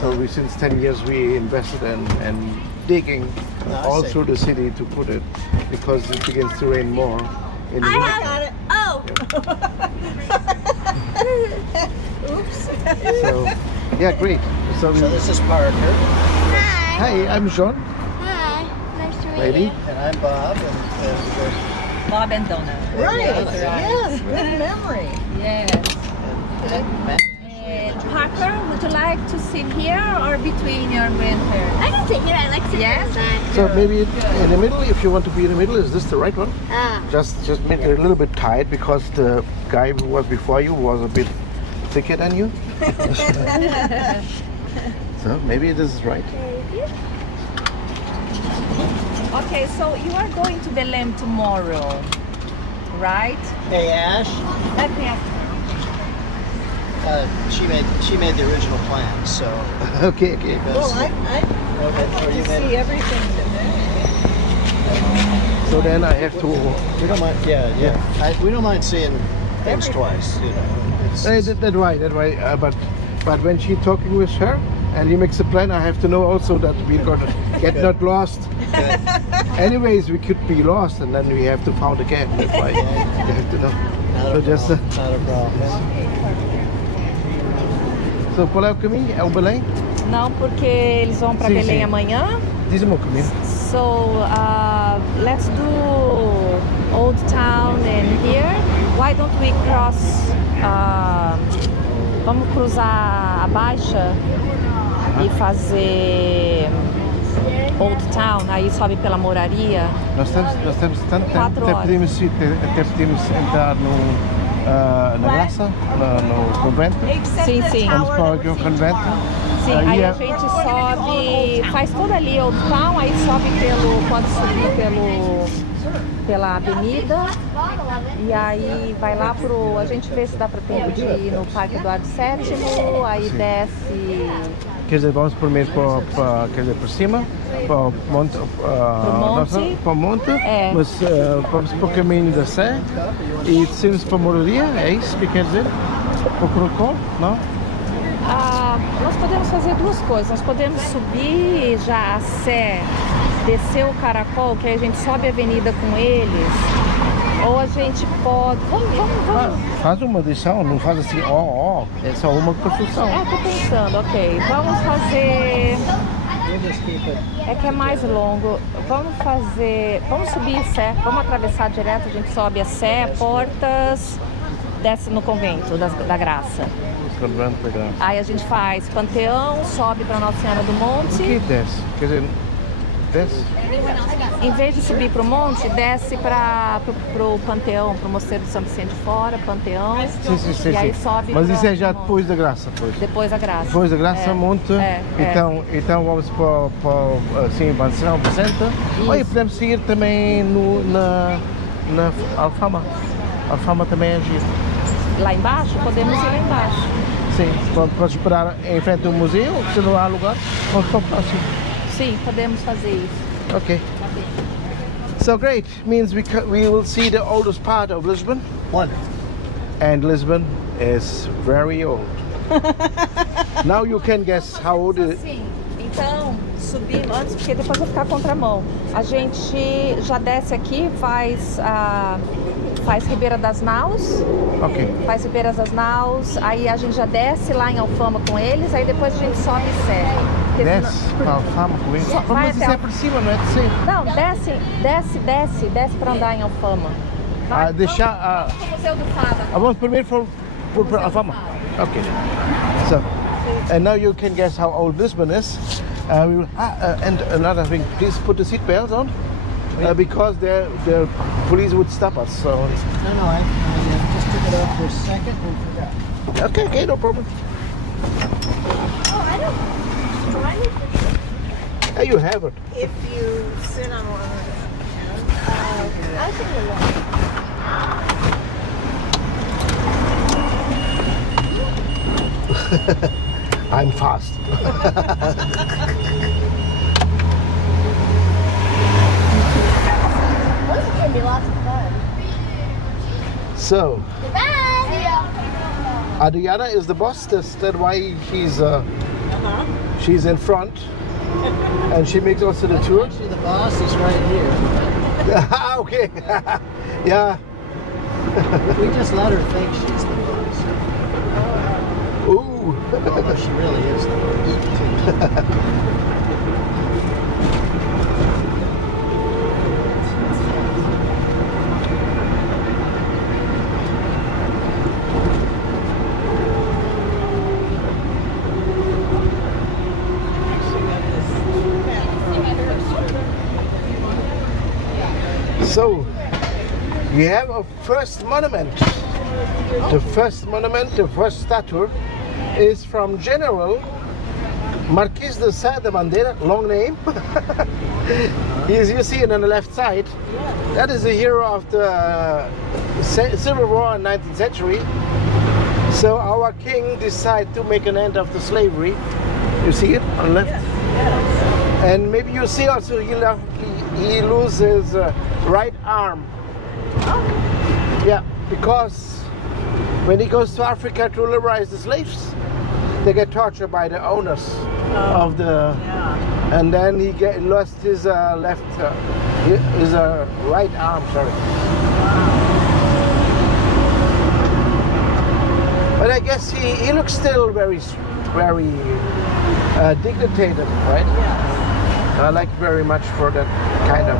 So since 10 years we invested in digging all through the city to put it, because it begins to rain more. In the got it. Oh. Oops. So, yeah, great. So this is Parker. Hi. Hey, I'm John. Hi. Nice to meet Lady. you. And I'm Bob. And Bob and Donna. Right. Yes, good memory. Yes. Matt. And Parker, would you like to sit here or between your grandparents? I can sit here. I like sitting Yes? on the back. So maybe in the middle, if you want to be in the middle, is this the right one? Ah. Just make it a little bit tight, because the guy who was before you was a bit thicker than you. So maybe this is right. Okay, so you are going to Belém tomorrow, right? Hey, Ash. Let me ask her. She made the original plan, so. Okay. Well, I'd you see everything today. So then I have to. We don't mind. Yeah. We don't mind seeing things twice. You know. That's right. But when she talking with her and he makes a plan, I have to know also that we're gonna get not lost. Anyways, we could be lost and then we have to find again. That's why you have to know. Not a problem. So qual é o caminho? É o Belém? Não, porque eles vão para Sim, Belém sim. amanhã. Diz-me o caminho. So let's do Old Town and here. Why don't we cross? Vamos cruzar a Baixa e fazer Old Town. Aí sobe pela Moraria. Nós temos tanto tempo, 4 até horas. podemos entrar na Graça, no convento. Sim, sim. Vamos para o convento. Sim, aí a gente sobe, faz toda ali Old Town, aí sobe quando subir pela avenida e aí vai lá a gente vê se dá para tempo de ir no Parque Eduardo VII, aí Sim. desce. Quer dizer, vamos primeiro por cima, para o monte, para o monte, mas vamos para o caminho da Sé e descemos para a Moraria, é isso que quer dizer? Para o Corocó, não? Nós podemos fazer duas coisas, nós podemos subir já a Sé, descer o Caracol, que aí a gente sobe a avenida com eles, ou a gente pode... Vamos. Faz uma lição, não faz assim, é só uma construção. Tô pensando, ok, vamos fazer... É que é mais longo, vamos subir Sé, vamos atravessar direto, a gente sobe a Sé, Portas, desce no convento da Graça. Convento da Graça. Aí a gente faz Panteão, sobe para Nossa Senhora do Monte. O que desce? Quer dizer, desce? Em vez de subir para o monte, desce para o Panteão, para o Mosteiro de São Vicente de Fora, Panteão. Sim. E aí sobe. Mas isso é já depois da Graça, pois. Depois da Graça. Depois da Graça, monte. Então vamos para assim, São Vicente. Olha, podemos ir também na Alfama. Alfama também é giro. Lá embaixo? Podemos ir lá embaixo. Sim, pode esperar em frente ao museu, se não há lugar, vamos para o próximo. Sim, podemos fazer isso. Okay. So great, means we will see the oldest part of Lisbon. And Lisbon is very old. Now you can guess how old it is. Então, subir antes, porque depois vai ficar contramão. A gente já desce aqui, faz Ribeira das Naus. Ok. Faz Ribeira das Naus, aí a gente já desce lá em Alfama com eles, aí depois a gente sobe e segue. Desce para Alfama com eles? Mas isso é por cima, não é de cima? Não, desce para andar em Alfama. Deixar o Museu do Fado. Vamos primeiro para Alfama. Ok. So, and now you can guess how old Lisbon is. And another thing, please put the seat belts on. Because the police would stop us. So. No, I just took it off for a second and forgot. Okay, no problem. I don't. Hey, you have it. If you sit on one of them. I think you're right. I'm fast. This is gonna be lots of fun. So, Goodbye. Adriana is the boss. That's why she's in front, and she makes also the tour. Actually, the boss is right here. Okay. Yeah. We just let her think she's the boss. Ooh. Although she really is the boss. So, we have a first monument. The first monument, the first statue, is from General Marquis de Sá de Bandeira, long name. You see it on the left side. That is a hero of the Civil War in the 19th century. So our king decided to make an end of the slavery. You see it on the left? And maybe you see also he loses right arm. Yeah, because when he goes to Africa to liberate the slaves, they get tortured by the owners of the, and then he lost his left, his right arm. Sorry. But I guess he looks still very dignified, right? Yeah. I like very much for that kind of.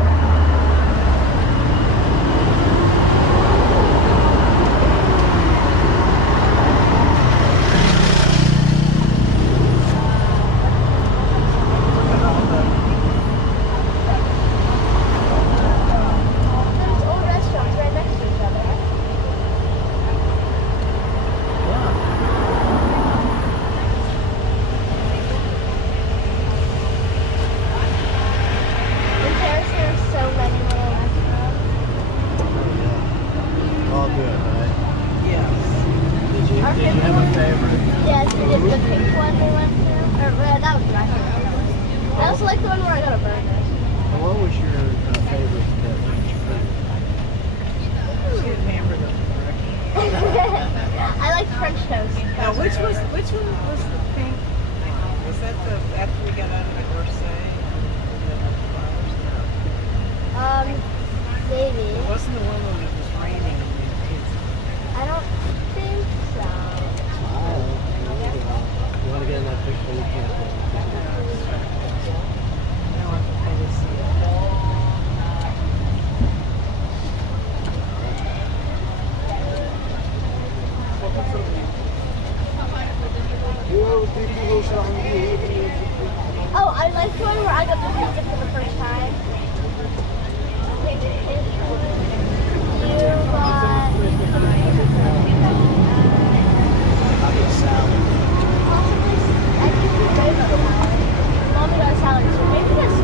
Oh, I like the one where I got to taste it for the first time. Mommy got a salad, so maybe that's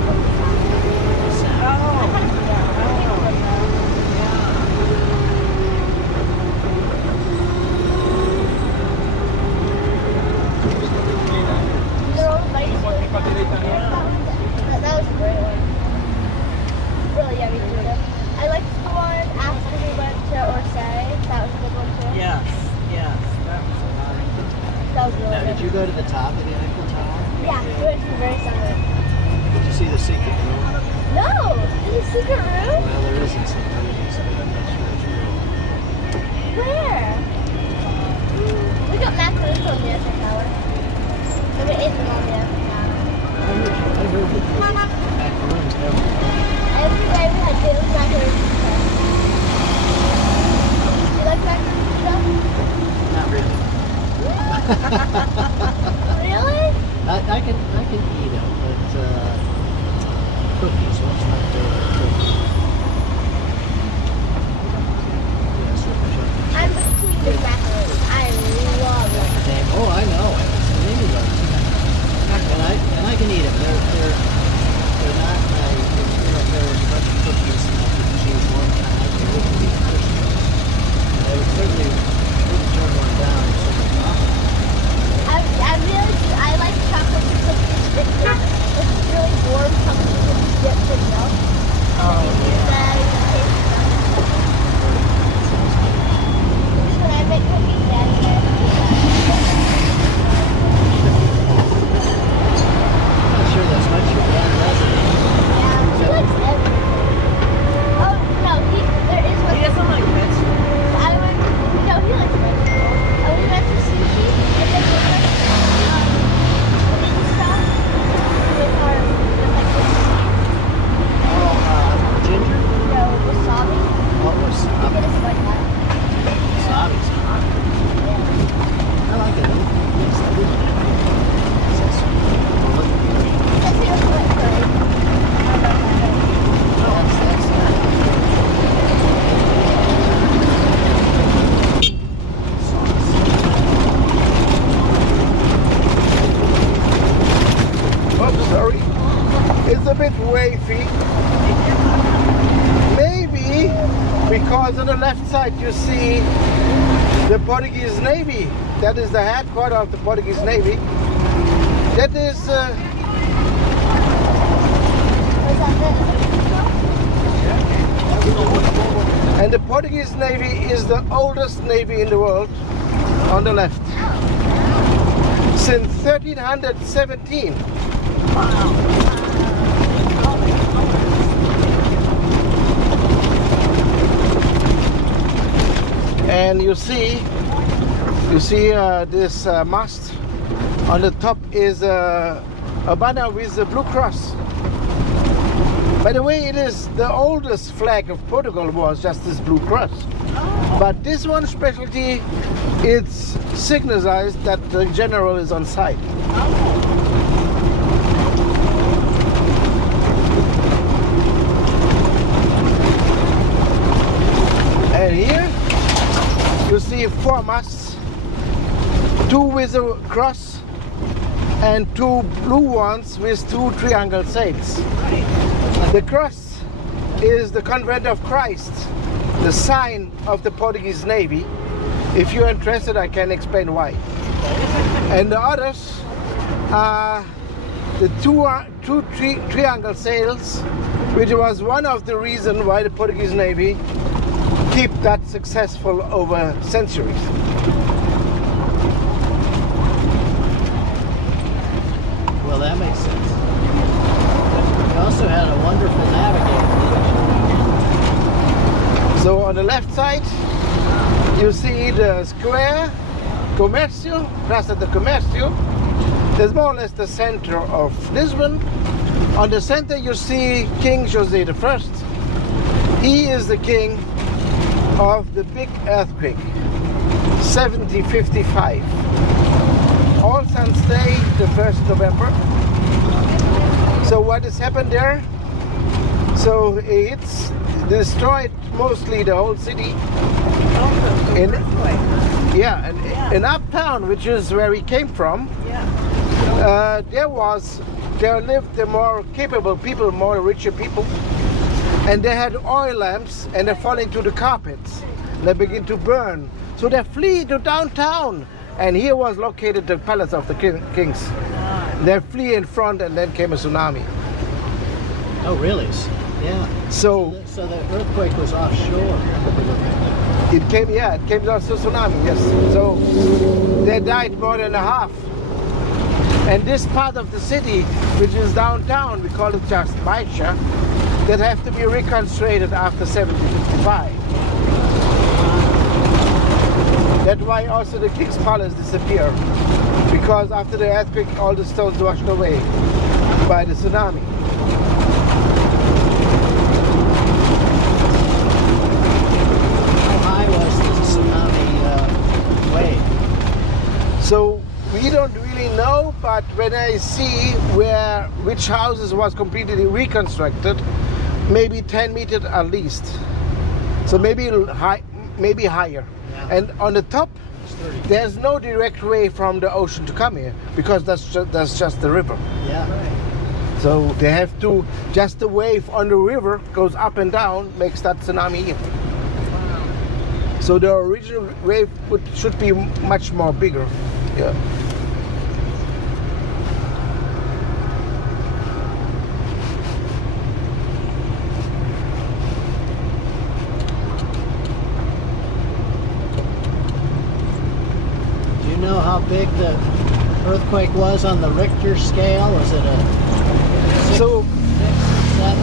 that was a great one. Really yummy tuna. I liked the one after we went to Orsay. That was a good one too. Yes, that was a lot. That was really Now, good. did you go to the top of the Eiffel Tower? Yeah, we went to the very summit. Did you see the secret room? No! There's a secret room? Well, there isn't something. I'm not sure it's real. Where? We got macaroni from the Eiffel Tower. And we ate them on the Eiffel Tower. I heard macaroons everywhere. Every day we had daily macaroni pizza. Do you like macaroni pizza? Not really. Really? I can eat them, but cookies, what's my favorite cookie? Yeah, super chocolate. I'm the queen of macaroni. I love it. Oh, I know. It's the name of them. And I can eat them. They're not like, they're a bunch of cookies and I can choose one. I can really eat Christmas. I would certainly wouldn't turn one down if someone offered it. I like chocolate chip cookies dipped in. It's really warm chocolate chip cookies dipped in milk. And you use that and you taste them. Because when I make cookies, Daddy makes I'm not sure that's much your dad does it. Yeah, he likes everything. Oh, no, there is one. He doesn't like vegetables. No, he likes vegetables. And we went to sushi, and then we went stuff with our, Ginger? no, wasabi. What was He did us like that. wasabi's hot. I like it. Yes, I do. Because he doesn't like curry. Oh, sorry. It's a bit wavy. Maybe because on the left side you see the Portuguese Navy. That is the headquarters of the Portuguese Navy. That is And the Portuguese Navy is the oldest navy in the world, on the left, since 1317. And you see this mast. On the top is a banner with the blue cross. By the way, it is the oldest flag of Portugal was just this blue cross. But this one specialty, it signifies that the general is on site. And here you see 4 masts, 2 with a cross and 2 blue ones with 2 triangle sails. The cross is the Convent of Christ, the sign of the Portuguese Navy. If you're interested, I can explain why. And the others are the two triangle sails, which was one of the reasons why the Portuguese Navy keep that successful over centuries. Well, that makes sense. You also had a wonderful navigator. So on the left side, you see the square Comércio, Praça do Comércio. That's more or less the center of Lisbon. On the center, you see King José I. He is the king of the big earthquake, 1755. All Saints Day, the 1st November. So what has happened there? So it's destroyed mostly the whole city. In uptown, which is where he came from, there lived the more capable people, more richer people, and they had oil lamps, and they fall into the carpets. They begin to burn, so they flee to downtown. And here was located the palace of the kings. They flee in front, and then came a tsunami. Oh, really? Yeah. So the earthquake was offshore. It came as a tsunami, yes. So they died more than a half. And this part of the city, which is downtown, we call it just Baixa, that have to be reconstructed after 1755. That's why also the King's Palace disappeared, because after the earthquake, all the stones washed away by the tsunami. How high was the tsunami wave? So we don't really know, but when I see which houses was completely reconstructed, maybe 10 meters at least. So maybe higher. Yeah. And on the top, there's no direct way from the ocean to come here, because that's just the river. Yeah. So they have to, just the wave on the river goes up and down, makes that tsunami here. So the original wave should be much more bigger. Yeah. Do you know how big the earthquake was on the Richter scale? Was it a 6, 7?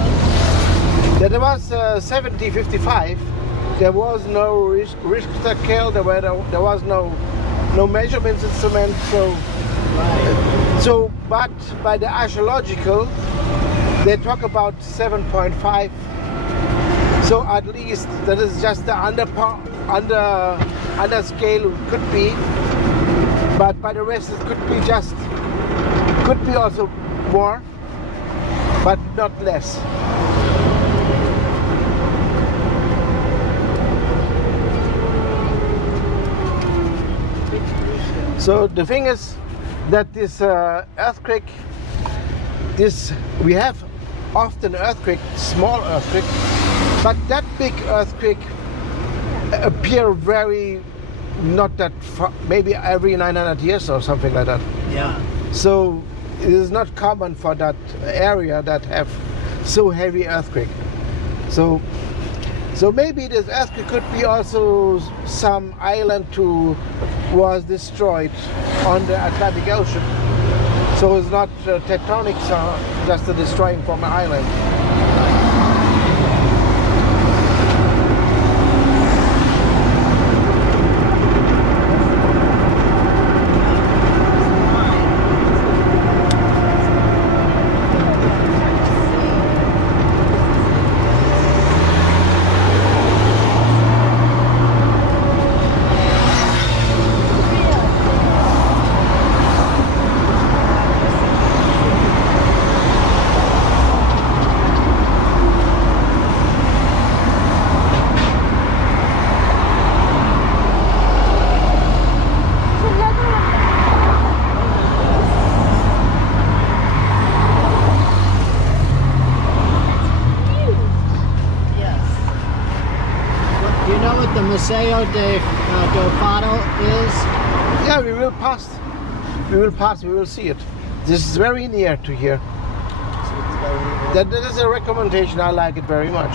That was 1755. There was no Richter scale. There was no measurements instrument. So, but by the archaeological, they talk about 7.5. So at least that is just the under scale could be. But by the rest, it could be also more, but not less. So the thing is that this earthquake, we have often earthquake, small earthquake, but that big earthquake appear very not that far, maybe every 900 years or something like that. Yeah. So it is not common for that area that have so heavy earthquake. So So maybe this could be also some island who was destroyed on the Atlantic Ocean. So it's not tectonic, just a destroying from an island. Museo do Fado is? Yeah, we will pass. We will pass. We will see it. This is very near to here. That is a recommendation. I like it very much.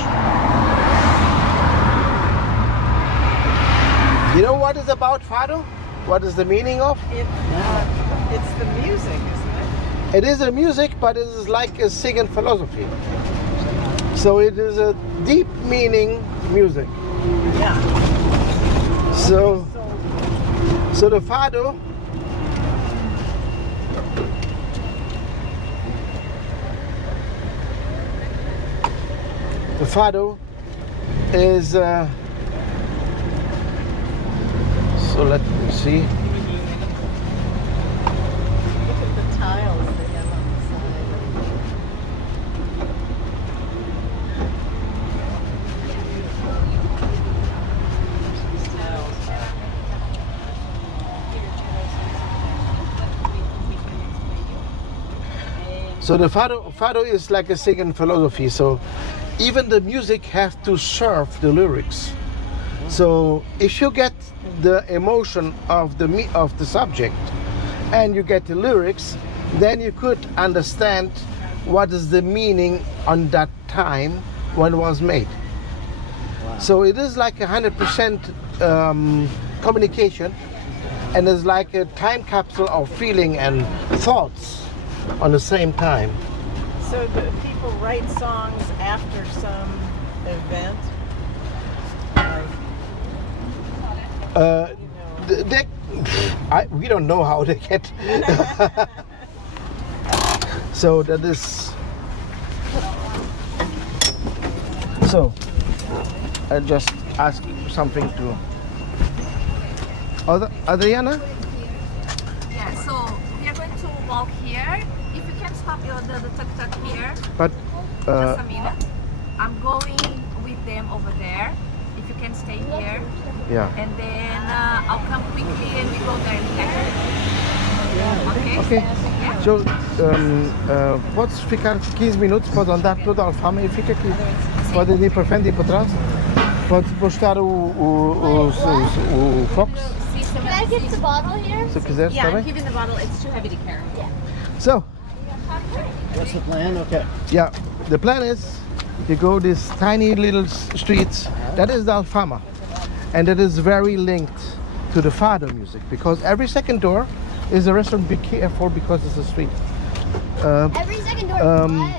You know what is about Fado? What is the meaning of? It's the music, isn't it? It is a music, but it is like a singing philosophy. So it is a deep meaning music. Yeah. So the Fado is so let me see. Look at the tiles they have on the side. So the Fado is like a singing philosophy. So even the music has to serve the lyrics. So if you get the emotion of the subject and you get the lyrics, then you could understand what is the meaning on that time when it was made. Wow. So it is like 100% communication, and it's like a time capsule of feeling and thoughts on the same time. So the people write songs after some event? We don't know how they get. So that is. So I just ask something to Adriana. Yeah. So we are going to walk here. If you can stop the tuk-tuk here. But just a minute. I'm going with them over there. If you can stay here. Yeah. And then I'll come quickly and we go there in a second. Ok. So, podes ficar 15 minutos, podes andar toda a Alfama e fica aqui. Pode ir para frente e para trás. Pode postar o Fox. Can I get the bottle here? Se quiser, Yeah, está I'm bem? keeping the bottle. It's too heavy to carry. Yeah. So, What's the plan? Okay. yeah, the plan is you go these tiny little streets. That is the Alfama. And it is very linked to the Fado music because every second door is a restaurant. Be careful because it's a street. Every second door is what?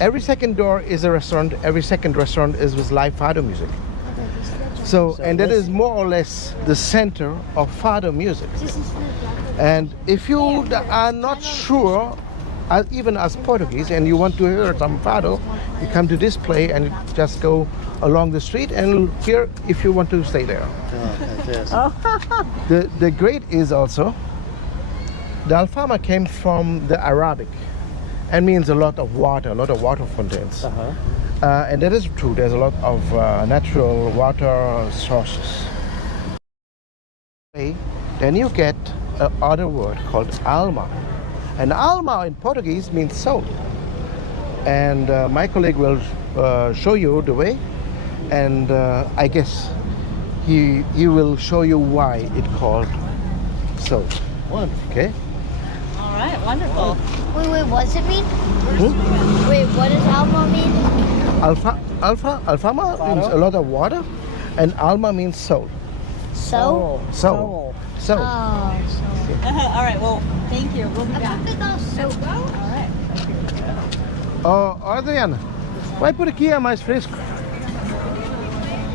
Every second door is a restaurant. Every second restaurant is with live Fado music. So and that is more or less the center of Fado music. And if you are not sure, even as Portuguese, and you want to hear some Fado, you come to this place and just go along the street and hear if you want to stay there. Oh, fantastic. The great is also, the Alfama came from the Arabic and means a lot of water fountains. And that is true, there's a lot of natural water sources. Then you get another word called alma. And alma in Portuguese means soul. And my colleague will show you the way. And I guess he will show you why it's called so. Okay. All right, wonderful. Wait, what does it mean? Wait, what does alma mean? Alfama means a lot of water, and Alma means soul. Soul? Soul. Soul. Oh, soul. All right, well, thank you. We'll be back. Soul. All right. Oh, Adriana, vai por aqui, é mais fresco.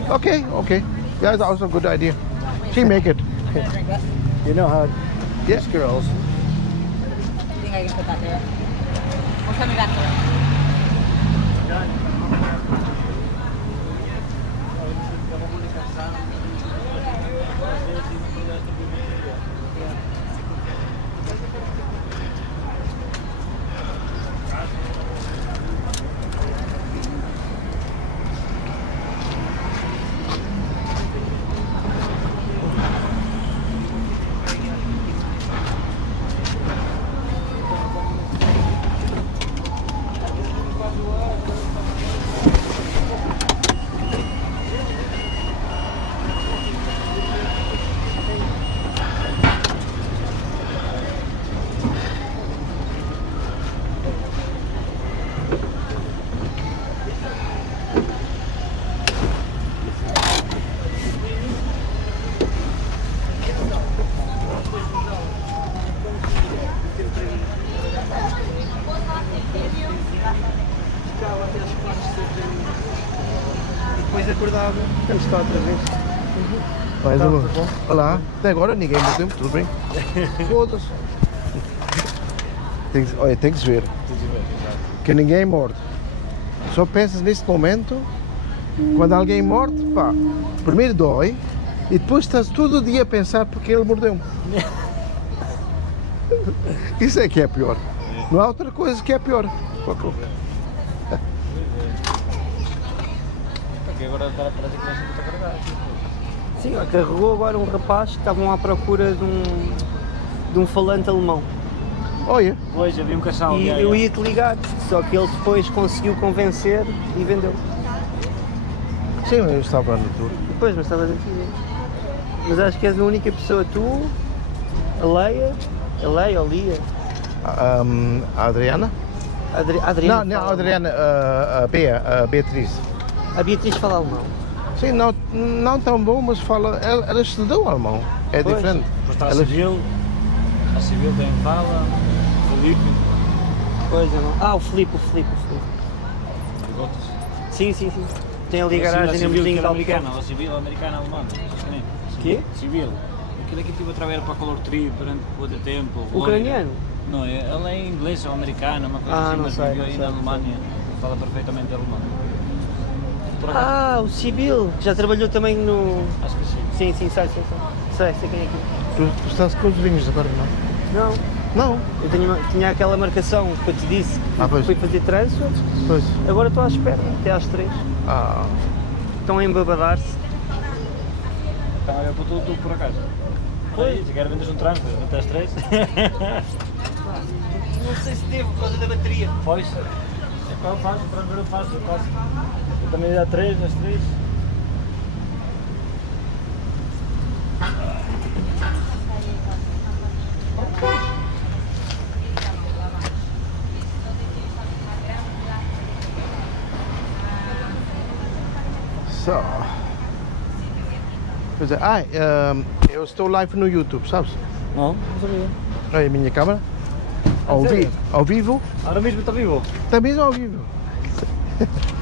Okay, okay. Yeah, that's also a good idea. She make it. You know how Yeah. these girls. I think I can put that there. We're coming back to it. Depois acordava, temos cá outra vez. Mais Tá, uma. tá bom. Olá, até agora ninguém me tempo, tudo bem? Foda-se. Olha, tem que se ver. Que ninguém morde. Só pensas neste momento, quando alguém morde, pá, primeiro dói e depois estás todo o dia a pensar porque ele mordeu-me. Isso é que é pior. Não há outra coisa que é pior. Porque agora parece que vai ser muito carregar. Sim, carregou agora um rapaz que estavam à procura de um falante alemão. Olha. Hoje havia um casal. E eu ia-te ligar, só que ele depois conseguiu convencer e vendeu. Sim, eu estava no tour. Depois, mas estavas aqui. Mas acho que és a única pessoa, tu, a Leia ou Lia? A Adriana? Adriana. Não, a Adriana, a Beatriz. A Beatriz fala alemão. Sim, não tão bom, mas fala. Ela estudou alemão. É Pois, diferente. Depois está a civil também fala. Felipe. Pois, o Felipe. Outros. Sim. Tem ali garagem na civil Mozinho americana, ou civil americana alemã. Quê? Civil. Aquilo aqui estive a trabalhar para a Color Tree durante muito tempo. Ucraniano? Não, ela é inglês ou americana, uma coisa assim, não mas sei, viveu aí na Alemanha. Fala perfeitamente alemão. O Sibyl, que já trabalhou também no... Acho que sim. Sim, sei quem é aqui. Tu estás com os vinhos agora, não? Não. Eu tinha aquela marcação que eu te disse, que fui fazer transfer. Pois. Agora estou à espera, até às 3. Estão a embabadar-se. Estão a olhar para tudo por acaso. Pois. Se quer vendes um transfer, até às 3. Não sei se devo, por causa da bateria. Pois. Eu faço, o transfer eu faço. Eu também dá 3, nas 3. Pois é. Eu estou live no YouTube, sabes? Não sabia. Olha a minha câmera. Ao vivo. Agora mesmo está vivo? Está mesmo ao vivo.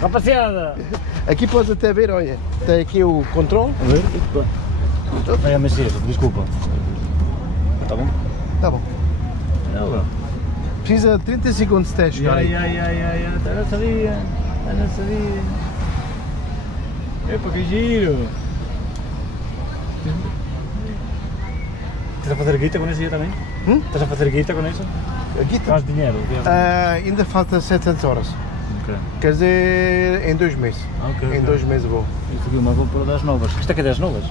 Rapaziada! Aqui podes até ver, olha, tem aqui o controle. A ver? Vai a mexer, desculpa. Está bom? Está bom. Não. Precisa de 30 segundos de teste. Não sabia. Epa, que giro! Estás a fazer guita com isso aí também? Estás a fazer guita com isso? Guita? Faz dinheiro? Ainda falta 700 horas. Okay. Quer dizer, em 2 meses. Em 2 meses vou. Isto aqui é uma GoPro das novas. Isto aqui é das novas?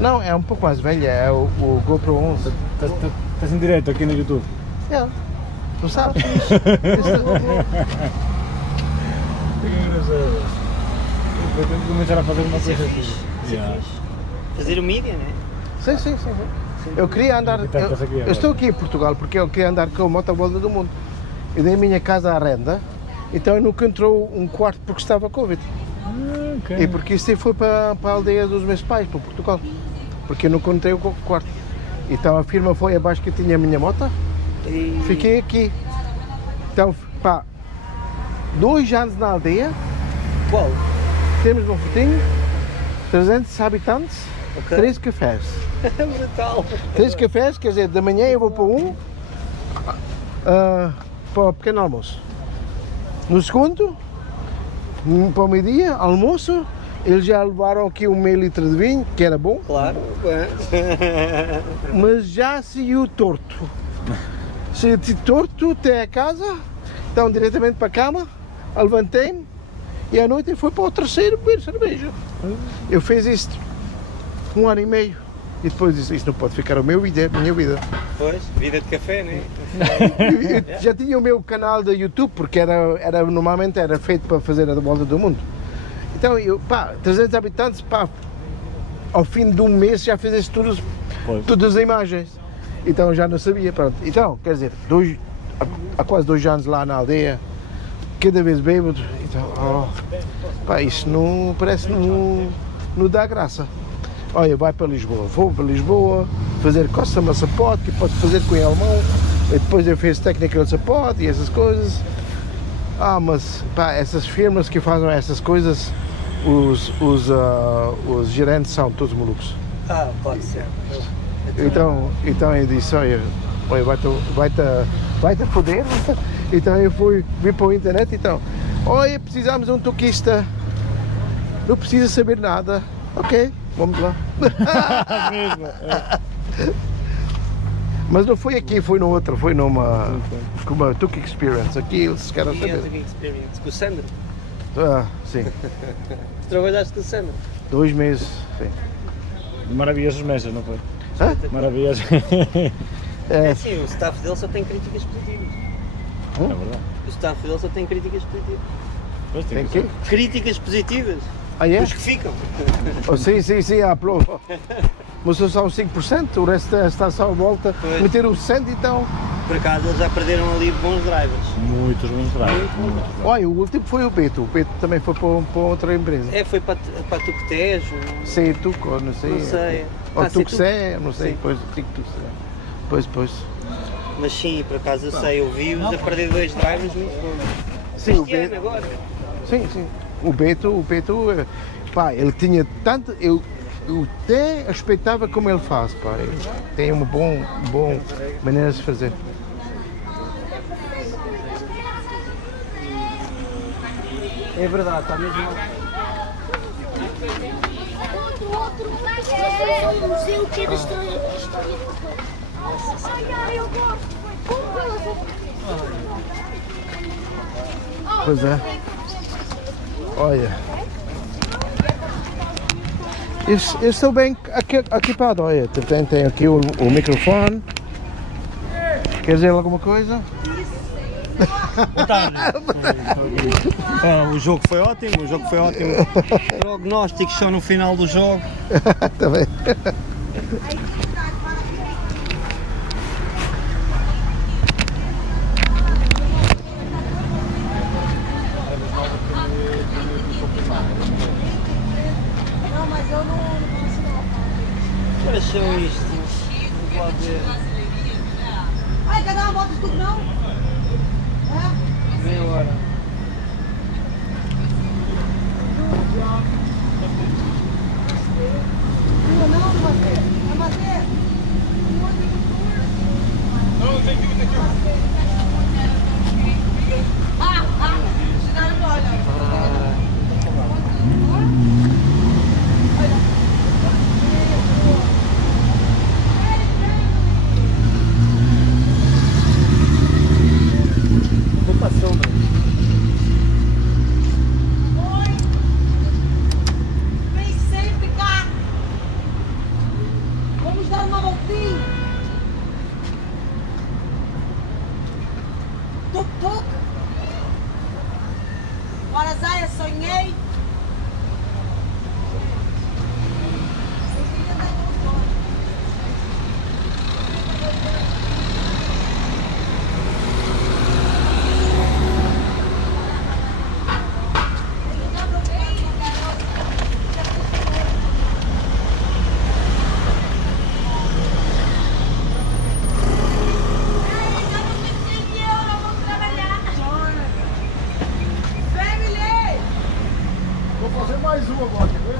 Não, é um pouco mais velha, é o GoPro 11. Estás em direto aqui no YouTube? Tu sabes? Que engraçado. Eu tenho que começar a fazer uma coisa assim. Fazer o mídia, não é? Sim. Eu queria andar. Eu estou aqui em Portugal porque eu queria andar com a moto à volta do mundo. Eu dei a minha casa à renda Então nunca entrou um quarto porque estava Covid. Ok. E porque isso foi para a aldeia dos meus pais, para Portugal. Porque eu não encontrei o quarto. Então a firma foi abaixo que tinha a minha moto. Fiquei aqui. Então, pá, 2 anos na aldeia. Qual? Temos um fotinho, 300 habitantes, Ok. 3 cafés. Brutal. 3 cafés, quer dizer, de manhã eu vou para um, para o pequeno almoço. No segundo, para o meio-dia, almoço, eles já levaram aqui 1,5 litro de vinho, que era bom. Claro. Mas já saiu torto. Saiu torto até a casa, então diretamente para a cama, levantei-me e à noite eu fui para o terceiro beber cerveja. Eu fiz isto 1 ano e meio e depois disse, isto não pode ficar a minha vida. Pois, vida de café, né? Eu já tinha o meu canal de YouTube, porque normalmente era feito para fazer a volta do mundo. Então, 300 habitantes, pá, ao fim de um mês já fizeste todas as imagens. Então já não sabia, pronto. Então, quer dizer, há quase 2 anos lá na aldeia, cada vez bêbado, então, pá, isso não, parece não dá graça. Olha, vai para Lisboa, vou para Lisboa fazer customer support, que posso fazer com o alemão, e depois eu fiz technical support e essas coisas. Mas, pá, essas firmas que fazem essas coisas, os gerentes são todos malucos. Pode ser. Então eu disse, olha vai-te foder. Então eu vi para a internet, então, olha, precisamos de um tuquista, não precisa saber nada, ok, vamos lá. Mas não foi aqui, foi no outro, foi numa Tuk Experience, aqui eles querem saber. Tuk Experience, com o Sandro? Sim. Trabalhaste com o Sandro? 2 meses, sim. Maravilhosas mesas, não foi? Maravilhosas. Sim, o staff dele só tem críticas positivas. É verdade. O staff dele só tem críticas positivas. Pois tem quê? Críticas positivas. É? Os que ficam. Sim, aplaudo. Mas só 5%, o resto está só à volta. Pois. Meter o 100, então. Por acaso eles já perderam ali bons drivers. Muitos bons drivers. Olha, o último foi o Beto. O Beto também foi para outra empresa. Foi para Tuk-Tejo. Sei, Tuk, ou não sei. Não sei. Ou Tuk-Sé, não sei. Pois. Mas sim, por acaso eu sei, eu vi-os a perder 2 drivers muito bons. Sim, o Beto. Agora. Sim. O Beto, pá, ele tinha tanto. Eu até respeitava como ele faz, pá. Ele tem uma boa maneira de fazer. É verdade, está mesmo mal. Outro é o museu que é da história de Portugal. Eu gosto. Pois é. Olha. Eu estou bem equipado, olha. Tem aqui o microfone. Quer dizer alguma coisa? O jogo foi ótimo, Prognósticos só no final do jogo. Tá bem. Não, mas eu não posso não. Mas são isto. Não pode ver. Ai, quer dar uma volta de tudo não? Meia hora. Não, bater. Não, tem que. Vou para a sombra. Vem sempre cá. Vamos dar uma voltinha. Tuk-tuk. Agora Zaya, sonhei. mais um agora, quer ver?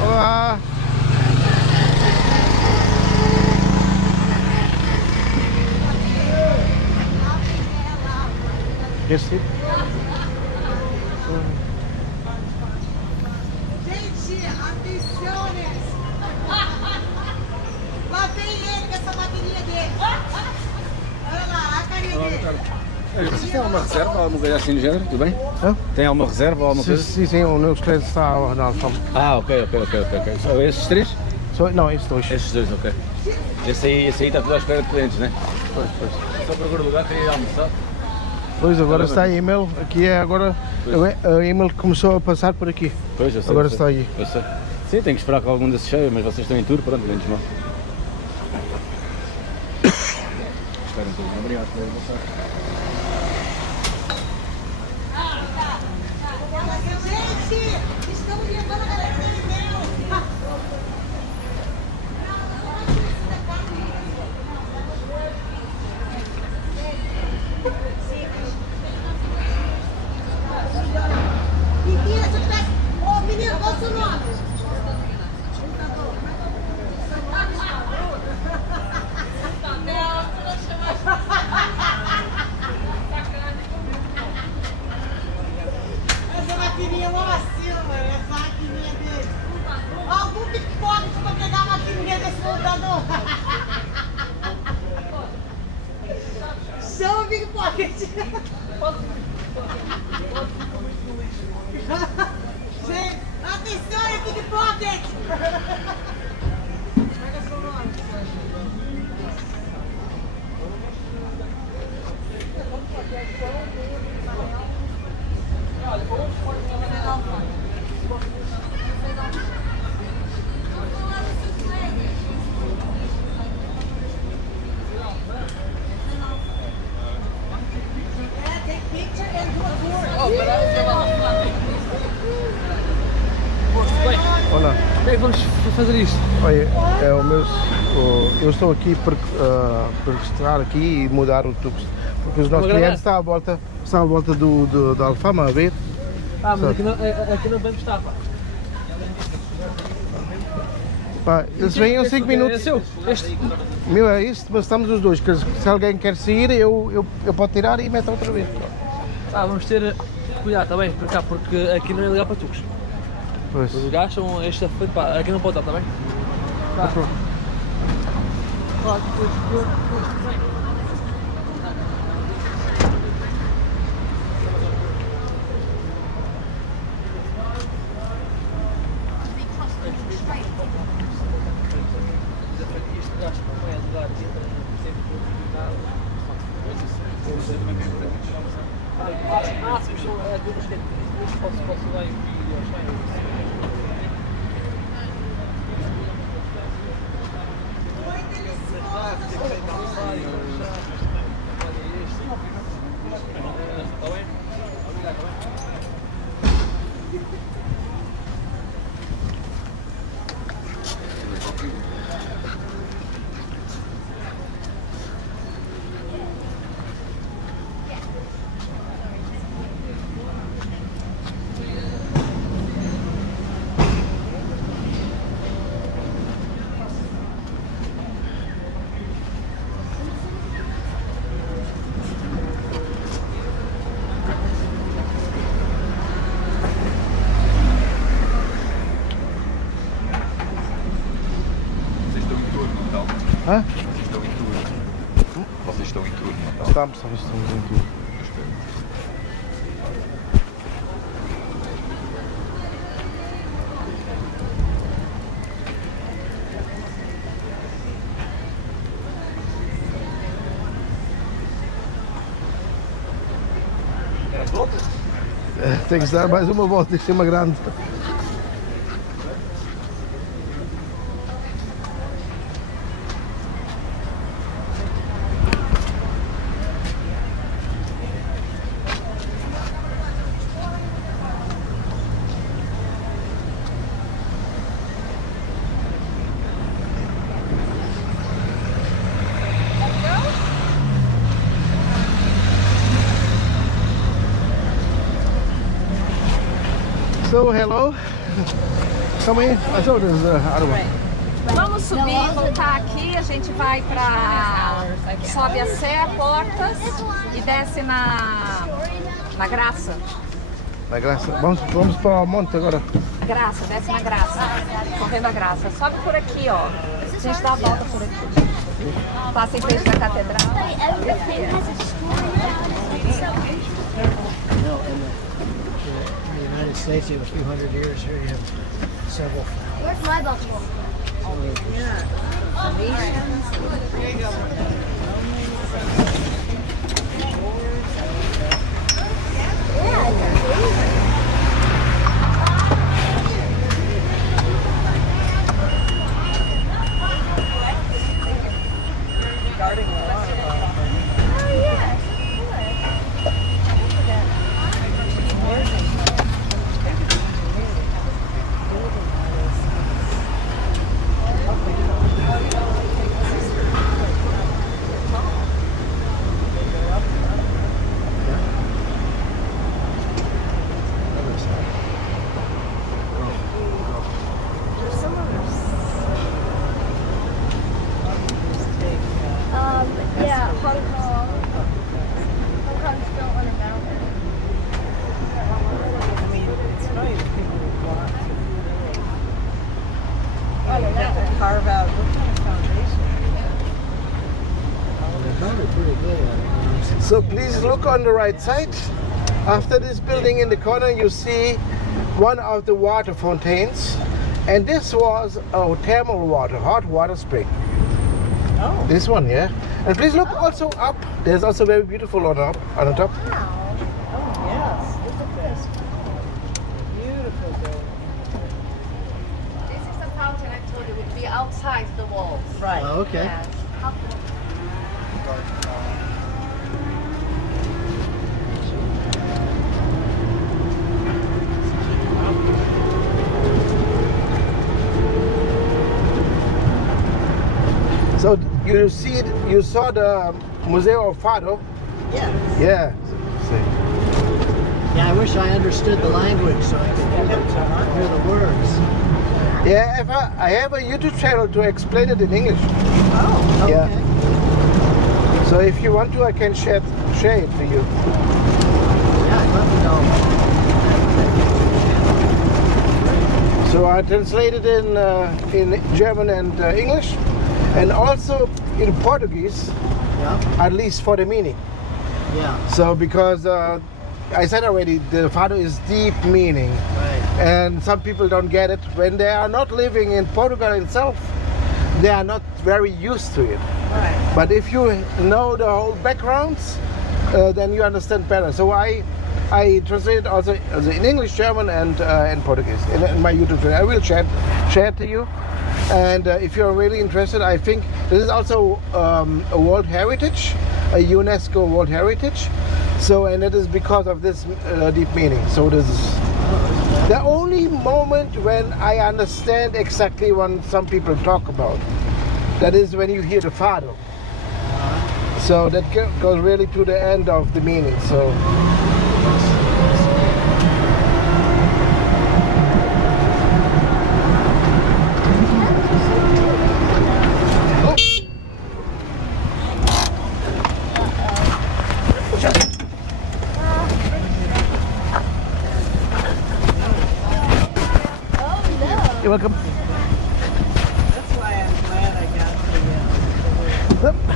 Olá! Esse? Gente, atenções! Lá vem ele com essa maquininha dele. Olha lá, a carinha dele. Vocês têm alguma reserva ou alguma coisa assim do género? Tudo bem? Hã? Tem alguma reserva ou alguma coisa? Sim, o meu cliente está na Alfama. Ah, ok. São esses três? Não, esses dois. Esses dois, ok. Esse aí está tudo à espera de clientes, né? Pois. Só procura lugar para ir almoçar. Pois, agora está a e-mail. Aqui é agora. A e-mail começou a passar por aqui. Pois, eu sei. Agora está aí. Eu sei. Sim, tenho que esperar que algum desses cheio, mas vocês estão em tour, pronto, menos mal. Espera um pouquinho, obrigado por voltar. Gente, estamos levando a galera da e-mail. Ô menino, qual o seu nome? Essa maquininha é uma vacina, mano. Essa maquininha dele. Algum pickpocket pra pegar a maquininha desse montador. Chama o pickpocket. Gente, atenção, é pickpocket. Pega seu nome. Olá. Como é que vamos fazer isto? Olha, eu estou aqui para registrar aqui e mudar o Tuk-Tuk. Porque os nossos clientes estão à volta da Alfama a ver. Ah, mas aqui não vamos estar, pá. Pá, eles vêm em 5 minutos. É seu? Este? Meu, é isto, mas estamos os dois. Se alguém quer sair, eu posso tirar e meto outra vez. Vamos ter cuidado também, por cá, porque aqui não é legal para tucos. Pois. Os gajos são esta feito, pá, aqui não pode estar, está bem? Tá. Hã? Vocês estão em tour. Vocês estão em tour, não estão? Estamos em tour. Tem que dar mais uma volta em cima grande. So, hello. Come in. I saw this other one. Vamos subir e voltar aqui, a gente vai pra... sobe a Sé, Portas e desce na Graça. Na Graça. Vamos para o monte agora. Graça, desce na Graça. Correndo a Graça. Sobe por aqui, ó. A gente dá a volta por aqui. Passa em frente da catedral. In the United States, you have a few hundred years here, you have several. Where's my buffalo? Yeah, Hong Kong. Hong Kong's built on a mountain. I mean, it's funny that people would want to really. Olha, You have to carve out what kind of foundation. They're probably pretty good at it. So please look on the right side. After this building in the corner, you see one of the water fountains. And this was a thermal water, hot water spring. Oh. This one, yeah. And please look also up. There's also very beautiful on the top. Oh, yes. Look at this. Beautiful building. This is the fountain I told you would be outside the walls. Right. Oh, okay. Yes. So you saw the Museo of Fado? Yes. Yeah. Yeah, I wish I understood the language so I could hear the words. Yeah, I have a YouTube channel to explain it in English. Oh, okay. Yeah. So if you want to, I can share it to you. Yeah, I'd love to know. So I translated in German and English, and also in Portuguese, at least for the meaning. Yeah. So because I said already, the fado is deep meaning, and some people don't get it when they are not living in Portugal itself. They are not very used to it. Right. But if you know the whole backgrounds, then you understand better. So I translate also in English, German, and Portuguese in my YouTube channel. I will share it to you. And if you're really interested, I think this is also a World Heritage, a UNESCO World Heritage. So, and it is because of this deep meaning. So this is the only moment when I understand exactly what some people talk about. That is when you hear the fado. So that goes really to the end of the meaning. So. You're welcome. That's why I'm glad I got the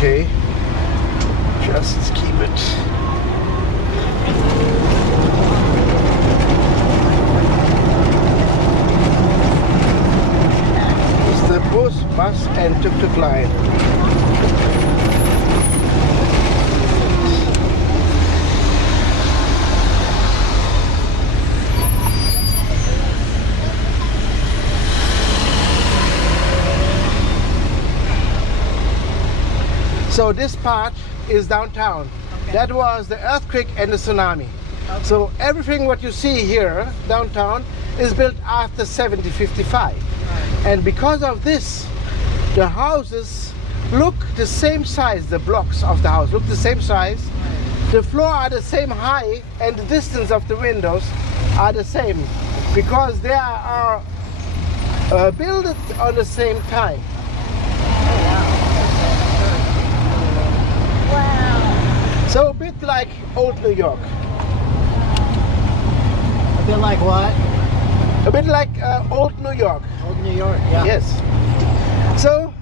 Okay, just keep it. It's the bus and tuk-tuk line. So this part is downtown. Okay. That was the earthquake and the tsunami. Okay. So everything what you see here downtown is built after 1755. Right. And because of this, the houses look the same size, the blocks of the house look the same size. Right. The floor are the same height and the distance of the windows are the same because they are built on the same time. So a bit like old New York. A bit like what? A bit like old New York. Old New York, yeah. Yes. So,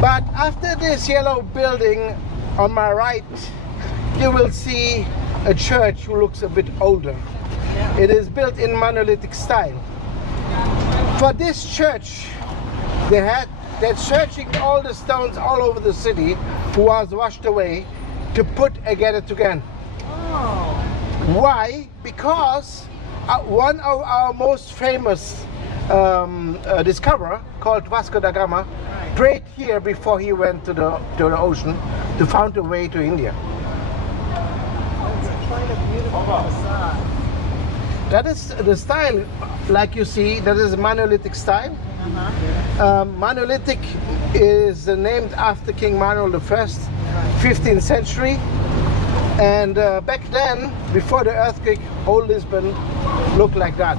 but after this yellow building on my right, you will see a church who looks a bit older. Yeah. It is built in monolithic style. For this church, they're searching all the stones all over the city who was washed away to put again. Oh. Why? Because one of our most famous discoverer, called Vasco da Gama, prayed here before he went to the ocean to find a way to India. It's quite a beautiful facade. That is the style, like you see, that is monolithic style. Monolithic is named after King Manuel I, 15th century. And back then, before the earthquake, whole Lisbon looked like that.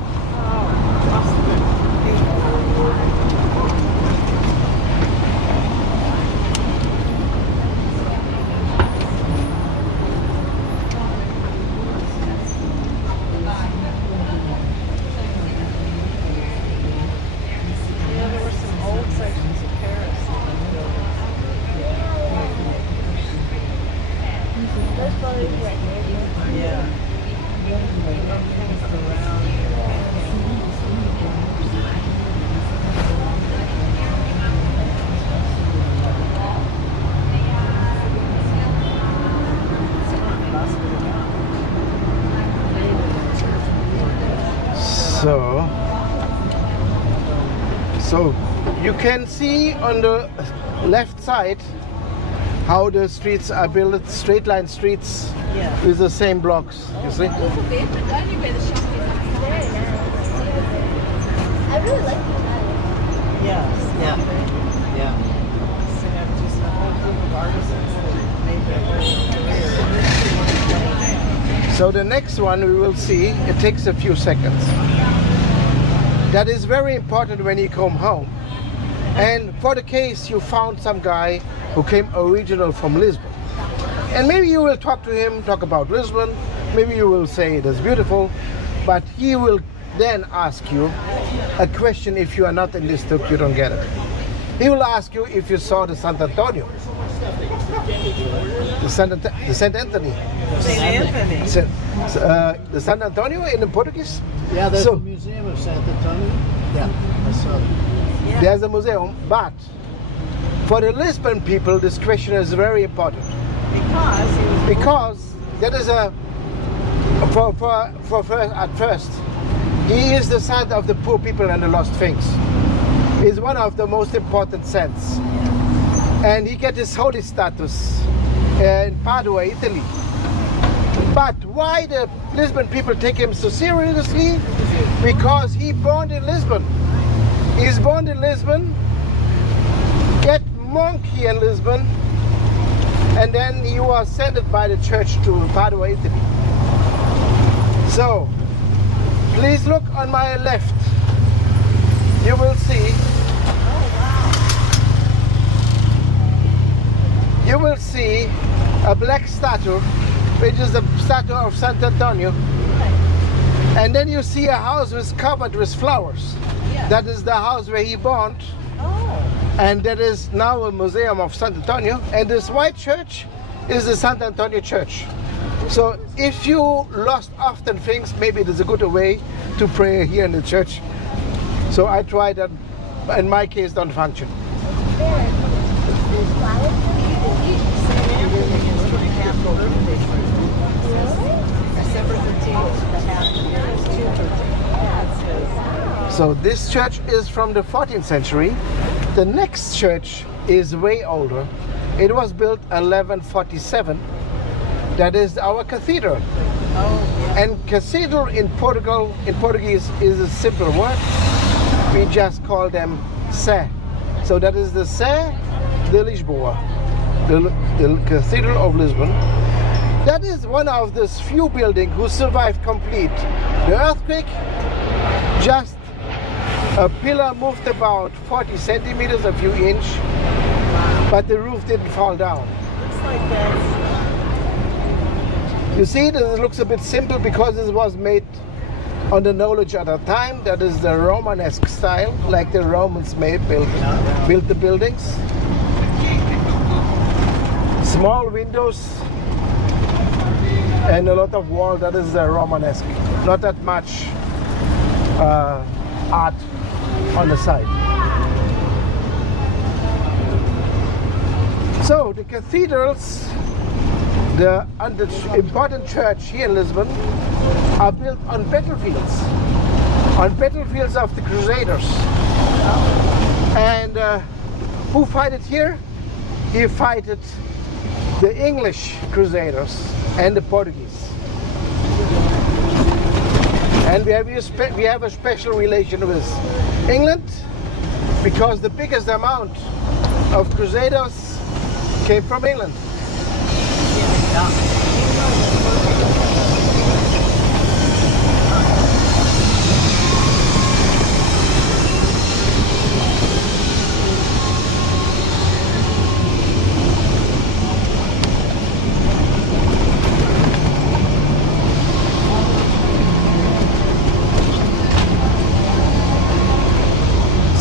So you can see on the left side how the streets are built, straight line streets with the same blocks, you see? I really like the Yes. Yeah. Yeah. So you have just a whole group of artisans that made their career. So the next one we will see, it takes a few seconds. That is very important when you come home. And for the case you found some guy who came original from Lisbon. And maybe you will talk to him, talk about Lisbon, maybe you will say it is beautiful, but he will then ask you a question. If you are not in this Tuk, you don't get it. He will ask you if you saw the Sant Antonio. The Saint Anthony. Saint Anthony. The Sant Antonio in the Portuguese? Yeah, there's So- a museum of Sant Antonio. Yeah, I saw that. There's a museum, but for the Lisbon people, this question is very important. Because that is at first, he is the son of the poor people and the lost things. He's one of the most important saints. And he gets his holy status in Padua, Italy. But why the Lisbon people take him so seriously? Because he born in Lisbon. He's born in Lisbon, get monk here in Lisbon, and then he was sent by the church to Padua, Italy. So, please look on my left. You will see. You will see a black statue, which is the statue of Sant Antonio. And then you see a house was covered with flowers. That is the house where he born. And that is now a museum of Sant Antonio. And this white church is the Sant Antonio church. So if you lost often things, maybe it is a good way to pray here in the church. So I tried that, in my case, don't function. December 13th, the half year is 213. So this church is from the 14th century. The next church is way older. It was built 1147. That is our cathedral. And cathedral in Portuguese is a simple word. We just call them Sé. So that is the Sé de Lisboa, the Cathedral of Lisbon. That is one of those few buildings who survived complete the earthquake. Just a pillar moved about 40 centimeters, a few inches, but the roof didn't fall down. Looks like that. You see, this looks a bit simple because it was made on the knowledge at a time. That is the Romanesque style, like the Romans built the buildings. Small windows and a lot of wall. That is the Romanesque. Not that much art on the side. So the cathedrals, the important church here in Lisbon, are built on battlefields of the Crusaders. And who fight it here? He fighted the English Crusaders and the Portuguese. And we have a special relation with England because the biggest amount of Crusaders came from England.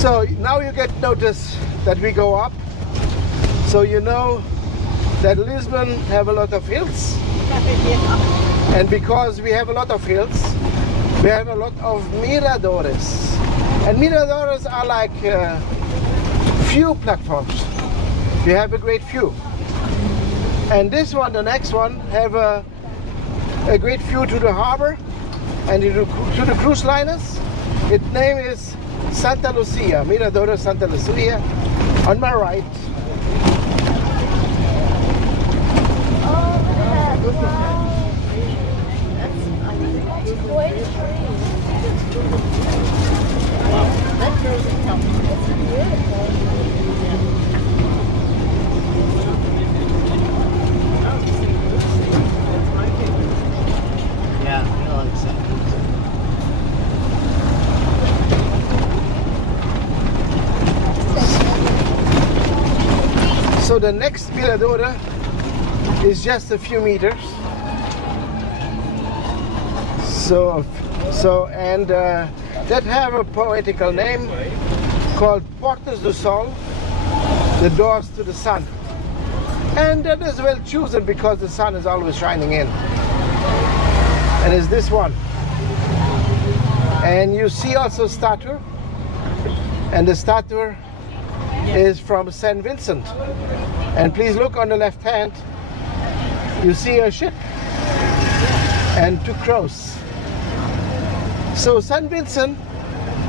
So now you get notice that we go up. So you know that Lisbon have a lot of hills. And because we have a lot of hills, we have a lot of miradores. And miradores are like view platforms. You have a great view. And this one, the next one, have a great view to the harbor and to the cruise liners. Its name is Santa Lucia, Mirador Santa Lucia, on my right. That doesn't help. It's beautiful. Yeah, I like Santa. So the next Mirador is just a few meters. That have a poetical name called Portas do Sol, the doors to the sun. And that is well chosen because the sun is always shining in. And it's this one. And you see also statue, and the statue is from St. Vincent. And please look on the left hand, you see a ship and two crows. So St. Vincent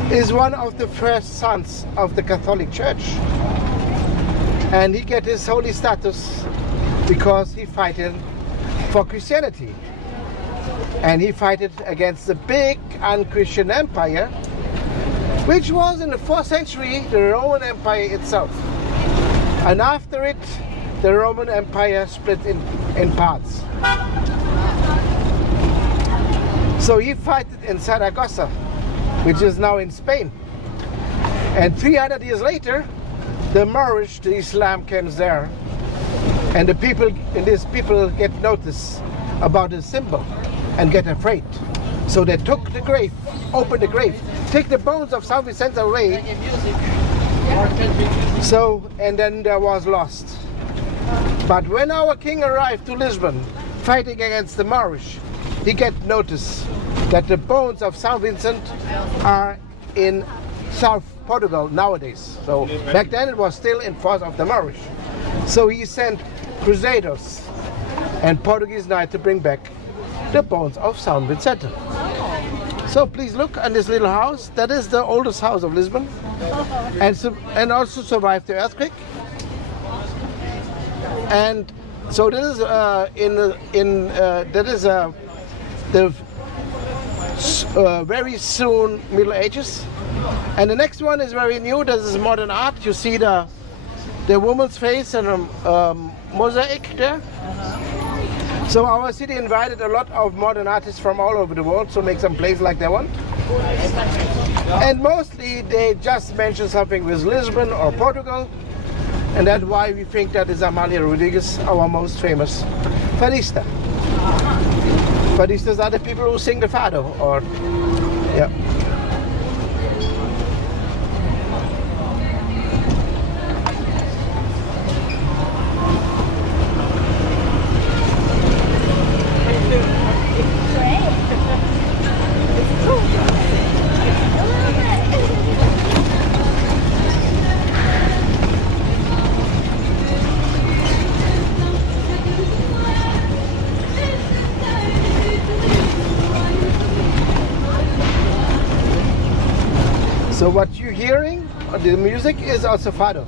is one of the first sons of the Catholic Church. And he get his holy status because he fighted for Christianity. And he fighted against the big un-Christian empire, which was in the 4th century the Roman Empire itself. And after it, the Roman Empire split in parts. So he fought in Zaragoza, which is now in Spain. And 300 years later, the Moorish, the Islam comes there. And these people get notice about the symbol and get afraid. So they took the grave, opened the grave, take the bones of St. Vincent away. So, and then there was lost. But when our king arrived to Lisbon, fighting against the Moorish, he get notice that the bones of St. Vincent are in South Portugal nowadays. So back then it was still in force of the Moorish. So he sent crusaders and Portuguese knights to bring back the bones of St. Vincent. So please look at this little house. That is the oldest house of Lisbon, and also survived the earthquake. And so this is the very soon Middle Ages. And the next one is very new. This is modern art. You see the woman's face and a mosaic there. So our city invited a lot of modern artists from all over the world to make some plays like they want. And mostly they just mention something with Lisbon or Portugal. And that's why we think that is Amalia Rodriguez, our most famous fadista. Fadistas are the people who sing the fado, or yeah. So what you're hearing, the music is also fado.